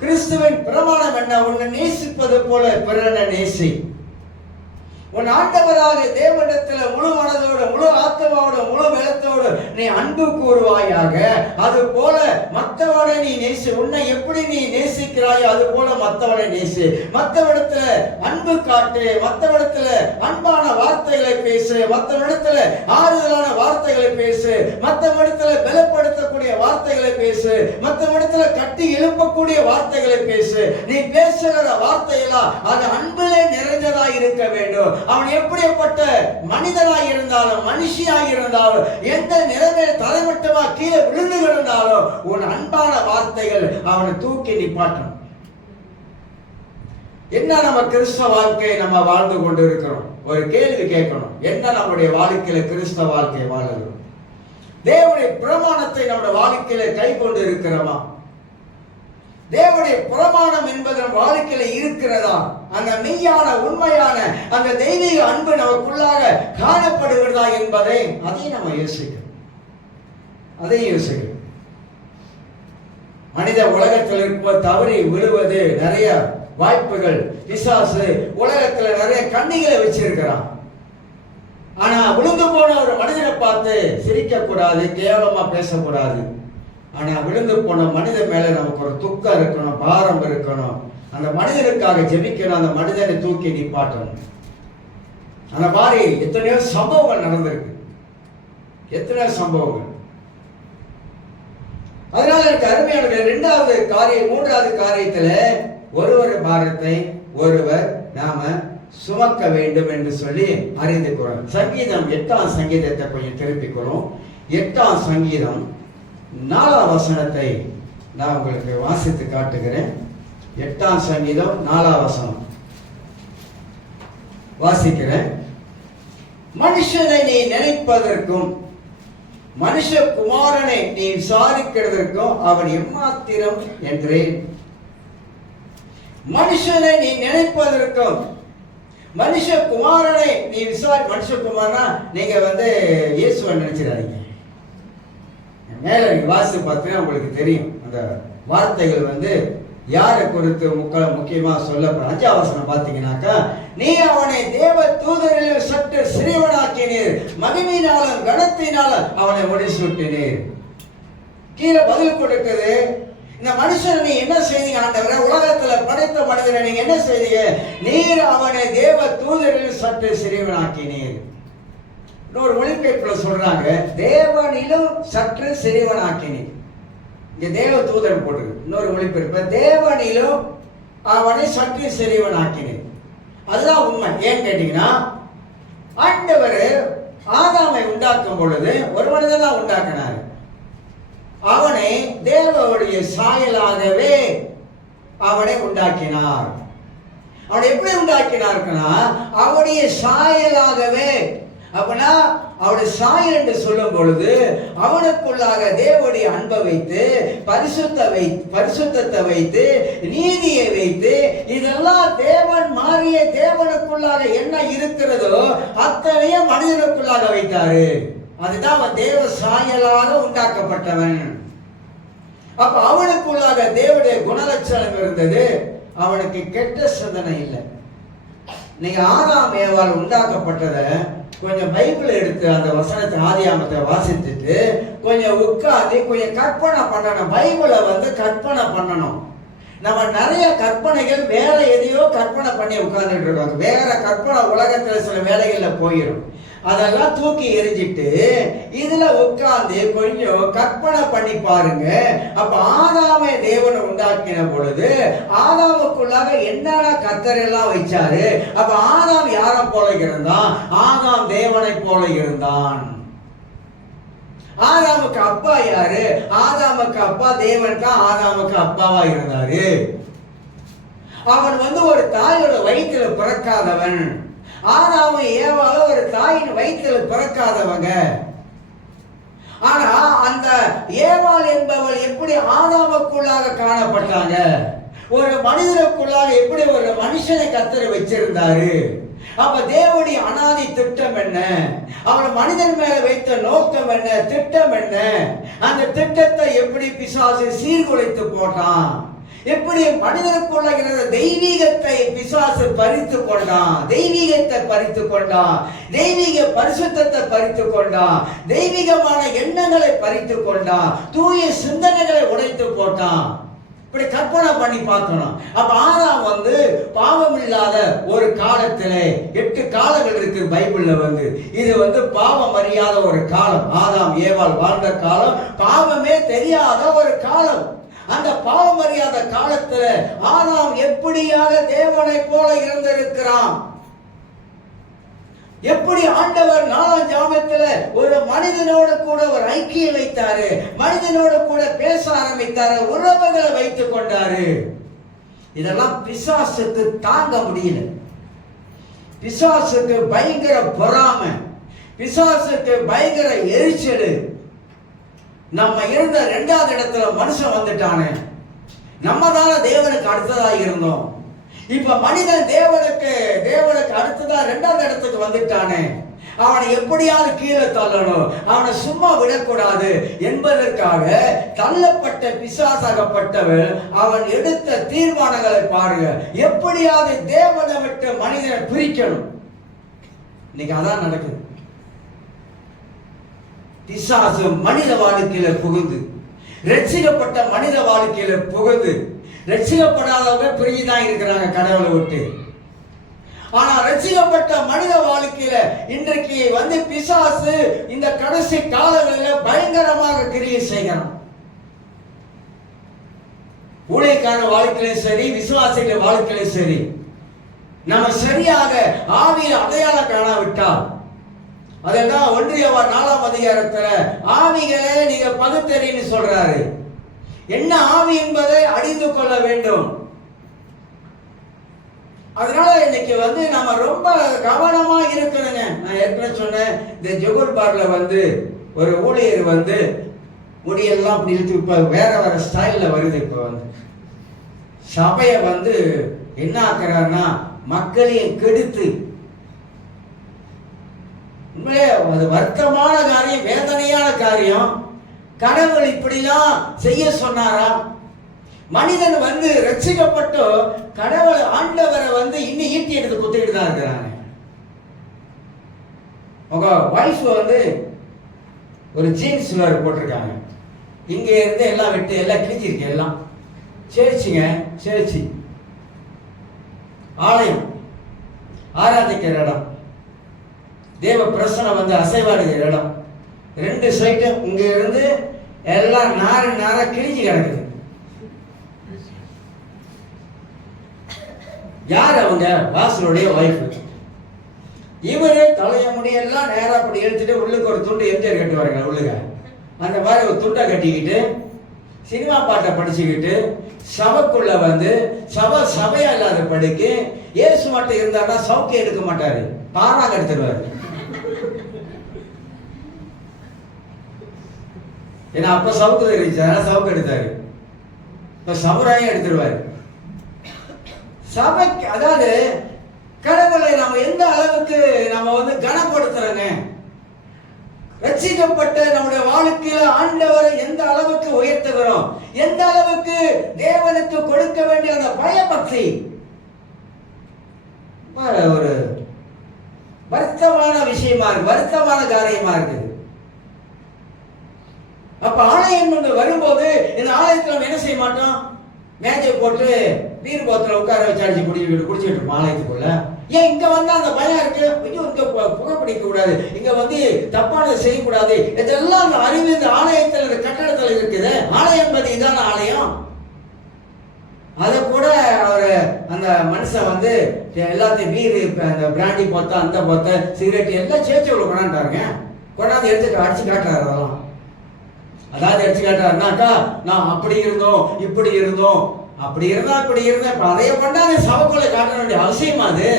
கிறிஸ்துவின் பிரமாணம் என்ன? உன்னை நேசிப்பது போல பிறனை நேசி. உன் ஆண்டவராக தேவனிடத்தில் முழு மனதோடு, முழு ஆத்மாவோடு, முழு பலத்தோடு நீ அன்பு கூறுவாயாக. அது போல மற்றவனை நீ நேசி. உன்னை எப்படி நீ நேசிக்கிறாயோ அது போல மற்றவனை நேசி. மற்றவனிடத்துல அன்பு காட்டு. மற்றவனிடத்துல அன்பான வார்த்தைகளை பேசு. மற்றவனிடத்துல ஆறுதலான வார்த்தைகளை பேசு. மற்றவனிடத்துல பலப்படுத்தக்கூடிய வார்த்தைகளை பேசு. மற்றவனிடத்துல கட்டி எழுப்பக்கூடிய வார்த்தைகளை பேசு. நீ பேசுகிற வார்த்தையெல்லாம் அது அன்பிலே நிறைந்ததா இருக்க வேண்டும். அவன் எப்படிப்பட்ட மனிதனாய் இருந்தாலும், மனுஷியாய் இருந்தாலும், எந்த நிலைமையில தலைமட்டமா கீழே விழுந்து கிடந்தாலும் உன் அன்பான வார்த்தைகள் அவனை தூக்கி நிப்பாட்டும். என்ன நம்ம கிறிஸ்தவ வாழ்க்கை நம்ம வாழ்ந்து கொண்டு இருக்கிறோம்? ஒரு கேள்வி கேட்கணும். என்ன நம்முடைய வாழ்க்கையில கிறிஸ்தவ வாழ்க்கை வாழுகிறோம்? தேவனுடைய பிரமாணத்தை நம்முடைய வாழ்க்கையில கை கொண்டு இருக்கிறோமா? தேவனுடைய பிரமாணம் என்பது நம் வாழ்க்கையில இருக்கிறதா? அந்த மெய்யான உண்மையான அந்த தெய்வீக அன்பு நமக்குள்ளாக காணப்படுகிறதா என்பதை அதையும் நம்ம யோசிக்கணும். மனித உலகத்தில் இருப்ப தவறி விழுவது நிறைய வாய்ப்புகள். பிசாசு உலகத்துல நிறைய கண்ணிகளை வச்சிருக்கிறான். ஆனா விழுந்து போன ஒரு மனிதனை பார்த்து சிரிக்க கூடாது, கேவலமா பேசக்கூடாது. ஆனா விழுந்து போன மனிதன் மேல நமக்கு ஒரு துக்கம் இருக்கணும், பாரம் இருக்கணும். அந்த மனிதனுக்காக ஜெபிக்கணும். அந்த மனிதனை தூக்கி நிப்பாட்டணும். அந்த மாதிரி எத்தனையோ சம்பவங்கள் நடந்திருக்கு. எத்தனையோ சம்பவங்கள். அதனால எனக்கு அருமையான 2வது காரியம், 3வது காரியத்துல ஒருவர் பாரத்தை ஒருவர் நாம சுமக்க வேண்டும் என்று சொல்லி அறிந்து கொள்ளும். சங்கீதம் 8ஆம் சங்கீதத்தை கொஞ்சம் திருப்பிக்கொள்ளும். 8ஆம் சங்கீதம் 4ஆம் வசனத்தை நான் உங்களுக்கு வாசித்து காட்டுகிறேன். 8ஆம் சங்கீதம் 4ஆம் வசனம் வாசிக்கிறேன். மனுஷனை நீ நினைப்பதற்கும் மனுஷகுமாரனை நீ விசாரிக்கிறதற்கும் அவன் எம்மாத்திரம் என்றேன். மனுஷனை நீ நினைப்பதற்கும் மனுஷகுமாரனை நீ மனுஷகுமாரனா நீங்க இயேசுவை நினைச்சிடாதீங்க. மேல நீங்க வாசித்து பார்த்தீங்கன்னா உங்களுக்கு தெரியும். அந்த வார்த்தைகள் வந்து யாரை குறித்து முக்கியமா சொல்ல 5ஆம் வசனம் பார்த்தீங்கன்னாக்கா, நீ அவனை தேவ தூதரில் சற்று சிறியவனாக்கினீர், மகிமையினாலும் கனத்தினாலும் அவனை முடிசூட்டினீர். கீழே பதில் கொடுக்குது, இந்த மனுஷன் நீ என்ன செய்தீங்க ஆண்டவரே, உலகத்துல படைத்த மனிதனை நீங்க என்ன செய்தீங்க, நீர் அவனை தேவ தூதரில் சற்று சிறியவனாக்கினீர். இன்னொரு மொழிபெயர்ப்புல சொல்றாங்க, தேவனிலும் சற்று சிறியவனாக்கினீர். இங்க தேவ தூதன் போட்டு இன்னொரு மொழிபெயர்ப்பு, தேவனிலும் அவனை சற்று சிறியவனாக்கினீர். அதுதான் உண்மை. ஏன்னு கேட்டீங்கன்னா, ஆண்டவர் ஆதாமை உண்டாக்கும் பொழுது ஒரு மனிதன் தான் உண்டாக்கினார். அவனை தேவனுடைய சாயலாகவே அவனை உண்டாக்கினார். அவனை எப்படி உண்டாக்கினார்னா, அவனுடைய சாயலாகவே. அப்படின்னா அவனுடைய சாயல் என்று சொல்லும் பொழுது அவனுக்குள்ளாக தேவனுடைய அன்பை வைத்து, பரிசுத்தத்தை வைத்து, நீதியை வைத்து, இதெல்லாம் தேவன் மாறிய தேவனுக்குள்ளாக என்ன இருக்கிறதோ அத்தனையும் மனிதனுக்குள்ளாக வைத்தாரு. அதுதான் அவன் தேவ சாயலாக உண்டாக்கப்பட்டவன். அப்ப அவனுக்குள்ளாக தேவனுடைய குணலட்சணம் இருந்தது. அவனுக்கு கெட்ட சிந்தனை இல்லை. நீங்க ஆதாம் ஏவாள் உண்டாக்கப்பட்டத கொஞ்சம் பைபிள் எடுத்து அந்த வசனத்தை ஆதியாமத்தை வாசித்துட்டு கொஞ்சம் உட்கார்ந்து கொஞ்சம் கற்பனை பண்ணணும். பைபிளை வந்து கற்பனை பண்ணணும். நம்ம நிறைய கற்பனைகள் வேற எதையோ கற்பனை பண்ணி உட்கார்ந்துட்டு இருக்கோம். வேற கற்பனை உலகத்துல சில வேலைகள்ல போயிடும். அதெல்லாம் தூக்கி எரிஞ்சிட்டு இதுல உட்கார்ந்து கொஞ்சம் கற்பனை பண்ணி பாருங்க. அப்ப ஆதாமை தேவனை உண்டாக்கின பொழுது ஆதாமுக்குள்ளாக என்னென்ன கர்த்தர் எல்லாம் வச்சாரு. அப்ப ஆதாம் யாரை போல இருந்தான்? ஆதாம் தேவனை போல இருந்தான். ஆதாமுக்கு அப்பா யாரு? ஆதாமுக்கு அப்பா தேவன் தான் ஆதாமுக்கு அப்பாவா இருந்தாரு. அவன் வந்து ஒரு தாயோட வயிற்றுல பிறக்காதவன். ஆதாமு ஏவாளோ ஒரு தாயின் வயிற்றுல பிறக்காதவங்க. ஆனா அந்த ஏவாள் என்பவள் எப்படி ஆதாமுக்குள்ளாக காணப்பட்டாங்க? ஒரு மனிதனுக்குள்ளாக எப்படி ஒரு மனுஷனை கர்த்தர் வச்சிருந்தாரு? அப்ப தேவனுடைய அனாதி திட்டம் என்ன? அவன் மனிதன் மேல வைத்த நோக்கம் என்ன, திட்டம் என்ன? அந்த திட்டத்தை எப்படி பிசாசு சீர்குலைத்து போட்டான்? எப்படி மனிதனுக்குள்ள இருந்த தெய்வீகத்தை பிசாசு பறித்து கொண்டான்? தெய்வீகத்தை பறித்து கொண்டான், தெய்வீக பரிசுத்தத்தை பறித்து கொண்டான், தெய்வீகமான எண்ணங்களை பறித்து கொண்டான், தூய சிந்தனைகளை உடைத்து போட்டான். இப்படி கற்பனை பண்ணி பார்க்கணும். அப்ப ஆதாம் வந்து பாவம் இல்லாத ஒரு காலத்திலே 8 காலங்கள் இருக்கு பைபிள்ல வந்து. இது வந்து பாவம் அறியாத ஒரு காலம். ஆதாம் ஏவாள் வாழ்ந்த காலம் பாவமே தெரியாத ஒரு காலம். அந்த பாவம் அறியாத காலத்துல ஆதாம் எப்படியாக தேவனை போல இருந்திருக்கிறான்? எப்படி ஆண்டவர் 4ஆம் ஜாமத்துல ஒரு மனிதனோடு கூட ஒரு ஐக்கியம் வைத்தாரு, மனிதனோடு கூட பேச ஆரம்பித்தாரு, உறவுகளை வைத்துக் கொண்டாரு. இதெல்லாம் பிசாசுக்கு தாங்க முடியல. பிசாசுக்கு பயங்கர பொறாமை, பிசாசுக்கு பயங்கர எரிச்சல். நம்ம இருந்த 2வது இடத்துல மனுஷன் வந்துட்டானே, நம்ம தானே தேவனுக்கு அடுத்ததா இருந்தோம். இப்ப மனிதன் தேவனுக்கு அடுத்ததா 2வது இடத்துக்கு வந்துட்டானே, அவனை எப்படியாவது கீழே தள்ளணும், அவனை சும்மா விடக்கூடாது என்பதற்காக தள்ளப்பட்ட பிசாசாகப்பட்டவன் அவன் எடுத்த தீர்மானங்களை பாருங்க. எப்படியாவது தேவனை விட்டு மனிதனை பிரிக்கணும். இன்னைக்கு அதான் நடக்குது. பிசாசு மனித வாழ்க்கையில புகுந்து, ரட்சிக்கப்பட்ட மனித வாழ்க்கையில புகுந்து, ரட்சிக்கப்படாதவங்க பிரிஞ்சுதான் இருக்கிறாங்க கடவுளை விட்டு. ஆனா ரட்சிக்கப்பட்ட மனித வாழ்க்கையில இன்றைக்கு வந்து பிசாசு இந்த கடைசி காலங்களில் பயங்கரமாக கிரியை செய்கிறான். ஊழியக்கான வாழ்க்கையிலும் சரி, விசுவாசிகள் வாழ்க்கையிலும் சரி, நம்ம சரியாக ஆவியில் அடையாளம் காணாவிட்டால், அதெல்லாம் 1 யோவான் 4ஆம் அதிகாரத்துல ஆவிகளை நீங்க பகுத்தறின்னு சொல்றாரு. என்ன ஆவி என்பதை அறிந்து கொள்ள வேண்டும். அதனால இன்னைக்கு வந்து நம்ம ரொம்ப கவனமா இருக்கணுங்க. நான் ஏற்கனவே சொன்னேன், இந்த ஜோகர் பார்ல வந்து ஒரு ஊழியர் வந்து முடியெல்லாம் அப்படி இழுத்து, இப்ப வேற ஸ்டைல்ல வருது. இப்ப வந்து சபையை வந்து என்ன ஆக்குறாருன்னா மக்களையும் கெடுத்து, உண்மையே அது வருத்தமான காரியம், வேதனையான காரியம். கடவுள் இப்படிலாம் செய்ய சொன்னாரா? மனிதன் ரட்சிக்கப்பட்டு கடவுள் ஆண்டவரை இன்னும் ஈட்டி எடுத்து குத்திக்கிட்டு தான் இருக்கிறாங்க. உங்க வைஃப் ஒரு ஜீன்ஸ் வேறு போட்டிருக்காங்க. இங்க இருந்து எல்லாம் விட்டு எல்லாம் கிழிஞ்சிருக்கு. எல்லாம் சேர்ச்சிங்க, சேர்ச்சி ஆலயம், ஆராதிக்கிற இடம், தேவ பிரசனம் அசைவாடுகிற இடம். 2 சைட்டும் இங்க இருந்து எல்லாம் நார கிழிஞ்சு கிடக்குது. யார் அவங்க? வாசலுடைய வைஃப். இவரு தலைய முடியெல்லாம் நேரா அப்படி எடுத்துட்டு உள்ளுக்கு ஒரு துண்டு எம்ஜிஆர் கட்டுவாருங்க. உள்ளுக அந்த மாதிரி ஒரு துண்டை கட்டிக்கிட்டு சினிமா பாட்டை படிச்சுக்கிட்டு சபைக்குள்ள சபையா இல்லாத படிக்கு ஏசு மட்டும் இருந்தாருன்னா சவுக்கே எடுக்க மாட்டாரு, பாராங்க எடுத்துருவாரு. ஏன்னா அப்ப சவுக்கு தெரிவிச்சாரு, சவுக்கு எடுத்தாரு. இப்ப சமுராயம் எடுத்துருவாரு. சபைக்கு அதாவது கடவுளை நம்ம எந்த அளவுக்கு நம்ம கனப்படுத்துறோங்க. ரட்சிக்கப்பட்ட நம்முடைய வாழ்க்கையில ஆண்டவரை எந்த அளவுக்கு உயர்த்துகிறோம், எந்த அளவுக்கு தேவனுக்கு கொடுக்க வேண்டிய அந்த பயபக்தி ஒரு வருத்தமான விஷயமா இருக்கு, வருத்தமான காரியமா இருக்குது. அப்ப ஆலயம் வரும்போது இந்த ஆலயத்துல நம்ம என்ன செய்ய மாட்டோம்? மேஜை போட்டு பீர் போத்துல உட்கார வச்சு அடிச்சு குடிச்சுட்டு இருப்போம் ஆலயத்துக்குள்ள. ஏன் இங்க அந்த பயம் இருக்கு? ஐயோ இங்க புகைப்பிடிக்க கூடாது, இங்க தப்பானது செய்யக்கூடாது. இதெல்லாம் அந்த அறிவு இந்த ஆலயத்துல இந்த கட்டடத்துல இருக்குது. ஆலயம் பத்தி இதான ஆலயம். அதை கூட அவரு அந்த மனுஷன் எல்லாத்தையும் பீர், அந்த பிராண்டி போத்த, அந்த போத்த, சிகரெட் எல்லாம் சேர்த்து இவ்வளவு கொண்டாண்டாருங்க. கொண்டாந்து எடுத்து அடிச்சு காட்டுறாரு. அதெல்லாம் அதாவது அடிச்சு காட்டுறாருனாக்கா நான் அப்படி இருந்தோம், இப்படி இருந்தோம், அப்படி இருந்தா இப்படி இருந்தேன். இப்ப அதைய கொண்டாந்து சபைக்குள்ள காட்ட வேண்டிய அவசியமா? அது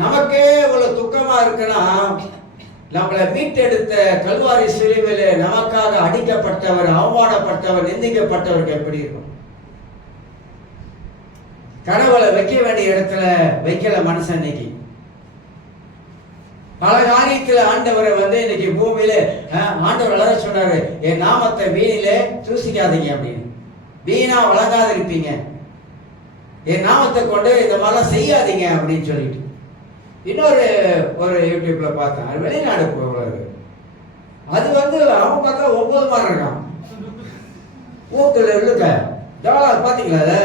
நமக்கே இவ்வளவு துக்கமா இருக்குன்னா நம்மளை மீட்டெடுத்த கல்வாரி சிலுவையிலே நமக்காக அடிக்கப்பட்டவர், அவமானப்பட்டவர், நிந்திக்கப்பட்டவருக்கு எப்படி இருக்கும்? கடவுளை வைக்க வேண்டிய இடத்துல வைக்கல மனுஷன். இன்னைக்கு பல காரியத்துல ஆண்டவரை இன்னைக்கு பூமியில ஆண்டவர் வளர சொன்னாரு, என் நாமத்தை வீணிலே தூசிக்காதீங்க அப்படின்னு. வீணா வழங்காத இருப்பீங்க, என் நாமத்தை கொண்டு இந்த மாதிரிலாம் செய்யாதீங்க அப்படின்னு சொல்லிட்டு. இன்னொரு யூடியூப்ல பார்த்தேன், அது வெளிநாடு போகிறது. அது அவன் பார்த்தா 9 மாதிரி இருக்கான். ஊத்துல இருக்க டாலர் பாத்தீங்களா?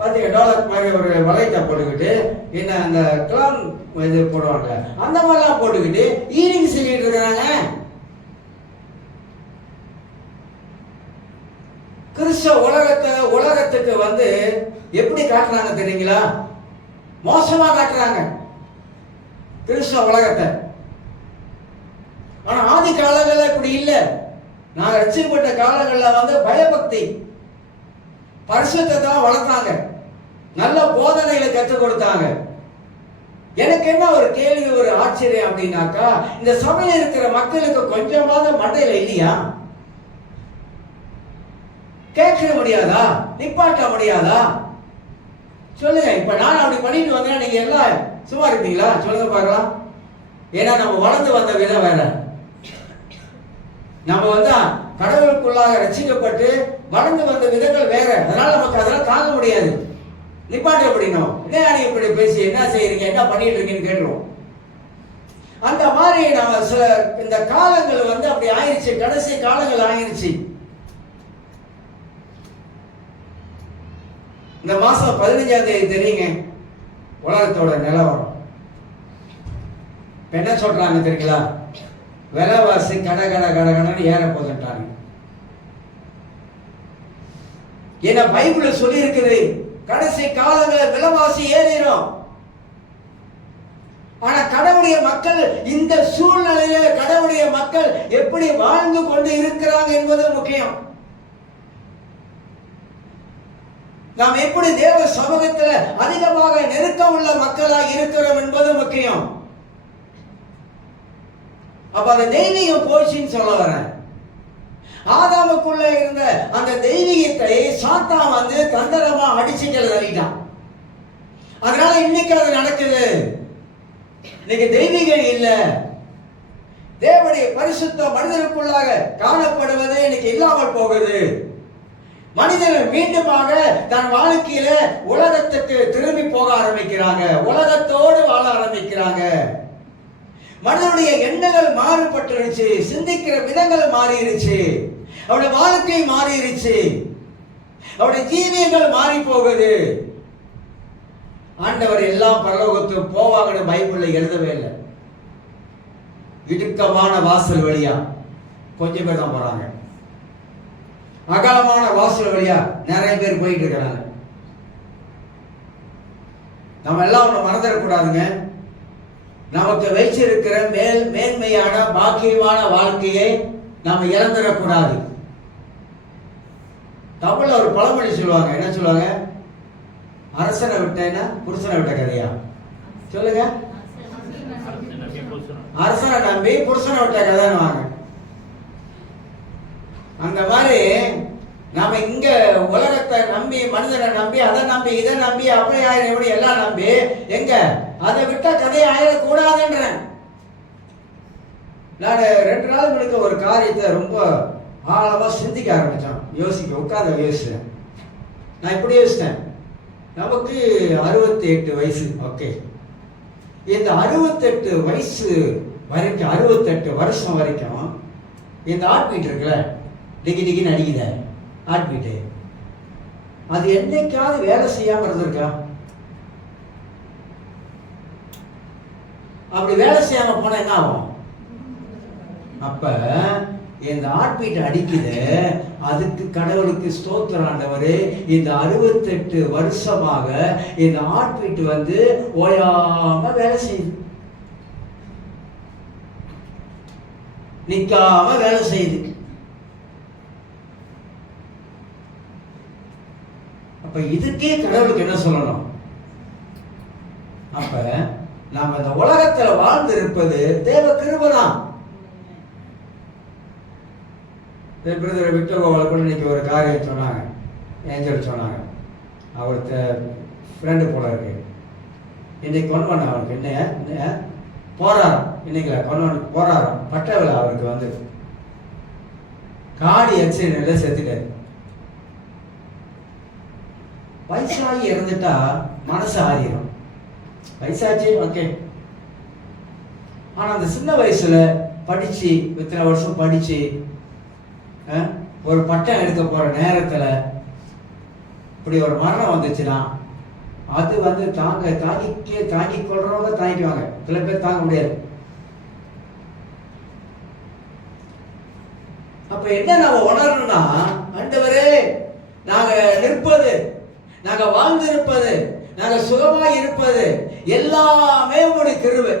பாத்தீங்க டாலர் மாதிரி ஒரு வளையத்தை போட்டுக்கிட்டு என்ன அந்த கிளான் இது போடுவாங்க, அந்த மாதிரிலாம் போட்டுக்கிட்டு ஈரிங் செஞ்சுட்டு இருக்கிறாங்க. கிறிஸ்தவ உலகத்துக்கு எப்படி காட்டுறாங்க தெரியுங்களா? மோசமா காட்டுறாங்க கிறிஸ்தவ உலகத்தை. ஆனா ஆதி காலங்கள்ல இப்படி இல்லை. நான் ரட்சிக்கப்பட்ட காலங்கள்ல பயபக்தி, பரிசுத்தத்தை தான் வளர்த்தாங்க, நல்ல போதனைகளை கற்றுக் கொடுத்தாங்க. எனக்கு என்ன ஒரு கேள்வி, ஒரு ஆச்சரியம் அப்படின்னாக்கா, இந்த சபையில் இருக்கிற மக்களுக்கு கொஞ்சமாவது மண்டையில இல்லையா? கேட்க முடியாதா? நிப்பாட்ட முடியாதா? சொல்லுங்க. இப்ப நான் அப்படி பண்ணிட்டு வந்தேன், நீங்க எல்லாம் சும்மா இருப்பீங்களா? சொல்லுங்க பார்க்கலாம். ஏன்னா நம்ம வளர்ந்து வந்த விதம் வேற. நம்ம கடவுளுக்குள்ளாக ரட்சிக்கப்பட்டு வளர்ந்து வந்த விதங்கள் வேற. அதனால நமக்கு அதெல்லாம் தாங்க முடியாது. நிப்பாட்ட அப்படின்னும், என்ன நீ இப்படி பேசி என்ன செய்யறீங்க, என்ன பண்ணிட்டு இருக்கீங்கன்னு கேட்டுருவோம். அந்த மாதிரி நம்ம சில இந்த காலங்கள் அப்படி ஆயிடுச்சு, கடைசி காலங்கள் ஆயிடுச்சு. இந்த மாசம் 15ஆம் தேதி தெரியுங்க உலகத்தோட நிலவரம். என்ன சொல்றாங்க தெரியுங்களா? விலைவாசி கடன்னு ஏற போதுட்டாங்க. ஏன்னா பைபிள் சொல்லி இருக்குது, கடைசி காலங்களில் விலைவாசி ஏறிடும். ஆனா கடவுளுடைய மக்கள் இந்த சூழ்நிலையில கடவுளுடைய மக்கள் எப்படி வாழ்ந்து கொண்டு இருக்கிறாங்க என்பது முக்கியம். நாம் எப்படி தேவ சமூகத்தில் அதிகமாக நெருக்கம் உள்ள மக்களாக இருக்கிறோம் என்பது முக்கியம். அப்ப அந்த தெய்வீகம் போச்சுன்னு சொல்ல வரேன். ஆதாமுக்குள்ள இருந்த அந்த தெய்வீகத்தை சாத்தான் தந்திரமா அடிச்சுக்கள் தள்ளிட்டான். அதனால இன்னைக்கு அது நடக்குது. இன்னைக்கு தெய்வீகம் இல்ல. தேவனுடைய பரிசுத்தம் மனிதனுக்குள்ளாக காணப்படுவது இன்னைக்கு இல்லாமல் போகுது. மனிதர்கள் மீண்டுமாக தன் வாழ்க்கையில உலகத்துக்கு திரும்பி போக ஆரம்பிக்கிறாங்க, உலகத்தோடு வாழ ஆரம்பிக்கிறாங்க. மனிதனுடைய எண்ணங்கள் மாறுபட்டுருச்சு, சிந்திக்கிற விதங்கள் மாறிடுச்சு, அவருடைய வாழ்க்கை மாறிடுச்சு, அவருடைய ஜீவியங்கள் மாறி போகுது. ஆண்டவர் எல்லாம் பரலோகத்துக்கு போவாங்கன்னு பைபிள்ல எழுதவே இல்லை. இடுக்கமான வாசல் வழியா கொஞ்சம் பேர் தான் போறாங்க, அகலமான வாசல் வழியா நிறைய பேர் போயிட்டு இருக்கிறாங்க. நம்ம எல்லாம் ஒண்ணு மறந்துடக்கூடாதுங்க. நமக்கு வச்சிருக்கிற மேன்மையான பாக்கியமான வாழ்க்கையை நாம இழந்துடக்கூடாது. தமிழ்ல ஒரு பழமொழி சொல்லுவாங்க, என்ன சொல்லுவாங்க? அரசனை விட்டேன்னா புருஷனை விட்ட கதையா? சொல்லுங்க. அரசனை நம்பி புருஷனை விட்ட கதைன்னு வாங்க. அந்த மாதிரி நாம இங்க உலகத்தை நம்பி, மனிதனை நம்பி, அதை நம்பி, இதை நம்பி, அப்படி ஆயிரம் எப்படி எல்லாம் நம்பி எங்க அதை விட்ட கதையை ஆயிடக்கூடாதுன்றேன். நான் 2 நாள் முழுக்க ஒரு காரியத்தை ரொம்ப ஆழமா சிந்திக்க ஆரம்பிச்சேன், யோசிக்க உட்கார்ந்து யோசிச்சேன். நான் இப்படி யோசித்தேன், நமக்கு 68 வயசு. ஓகே, இந்த 68 வயசு வரைக்கும், 68 வருஷம் வரைக்கும் இந்த ஹார்ட்பீட் இருக்குல்ல, டிக்கி டிக்கின்னு அடிக்குத ஹார்ட்பீட்டு, அது என்னைக்காவது வேலை செய்யாம இருந்திருக்கா? அப்படி வேலை செய்யாம போனா என்ன ஆகும்? அப்ப இந்த ஹார்ட்பீட் அடிக்குது, அதுக்கு கடவுளுக்கு ஸ்தோத்திரம் ஆண்டவரே. இந்த 68 வருஷமாக இந்த ஹார்ட்பீட் ஓயாம வேலை செய்யுது, நிக்காம வேலை செய்யுது. அப்ப இதுக்கே கடவுளுக்கு என்ன சொல்லணும்? அப்ப நாம இந்த உலகத்துல வாழ்ந்து இருப்பது தேவ கிருபைதான். பிரதர் விக்டர் கோவால கூட இன்னைக்கு ஒரு காரியம் சொன்னாங்க, ஏஞ்சல் சொன்னாங்க. அவர்கிட்ட ஃப்ரெண்டு போல இருக்கு, இன்னைக்கு கொண்டு பண்ண அவருக்கு என்ன போராடம், இன்னைக்கு கொண்டு போராடம் பட்டவில்லை. அவருக்கு காடி ஆக்சிடென்ட்ல செத்துட்டாரு. வயசாகி இறந்துட்டா மனசு ஆறிடும், வயசாச்சு ஓகே. ஆனா அந்த சின்ன வயசுல படிச்சு, இத்தனை வருஷம் படிச்சு ஒரு பட்டம் எடுக்க போற நேரத்துல இப்படி ஒரு மரணம் வந்துச்சுன்னா அது தாங்கி கொள்றவங்க தாங்கிக்குவாங்க, சில பேர் தாங்க முடியாது. அப்ப என்ன நம்ம உணரணும்னா, ஆண்டவரே நாங்க நிற்பது, நாங்க வாழ்ந்து இருப்பது, நாங்க சுகமாய் இருப்பது எல்லாமே உங்களுடைய கிருபை.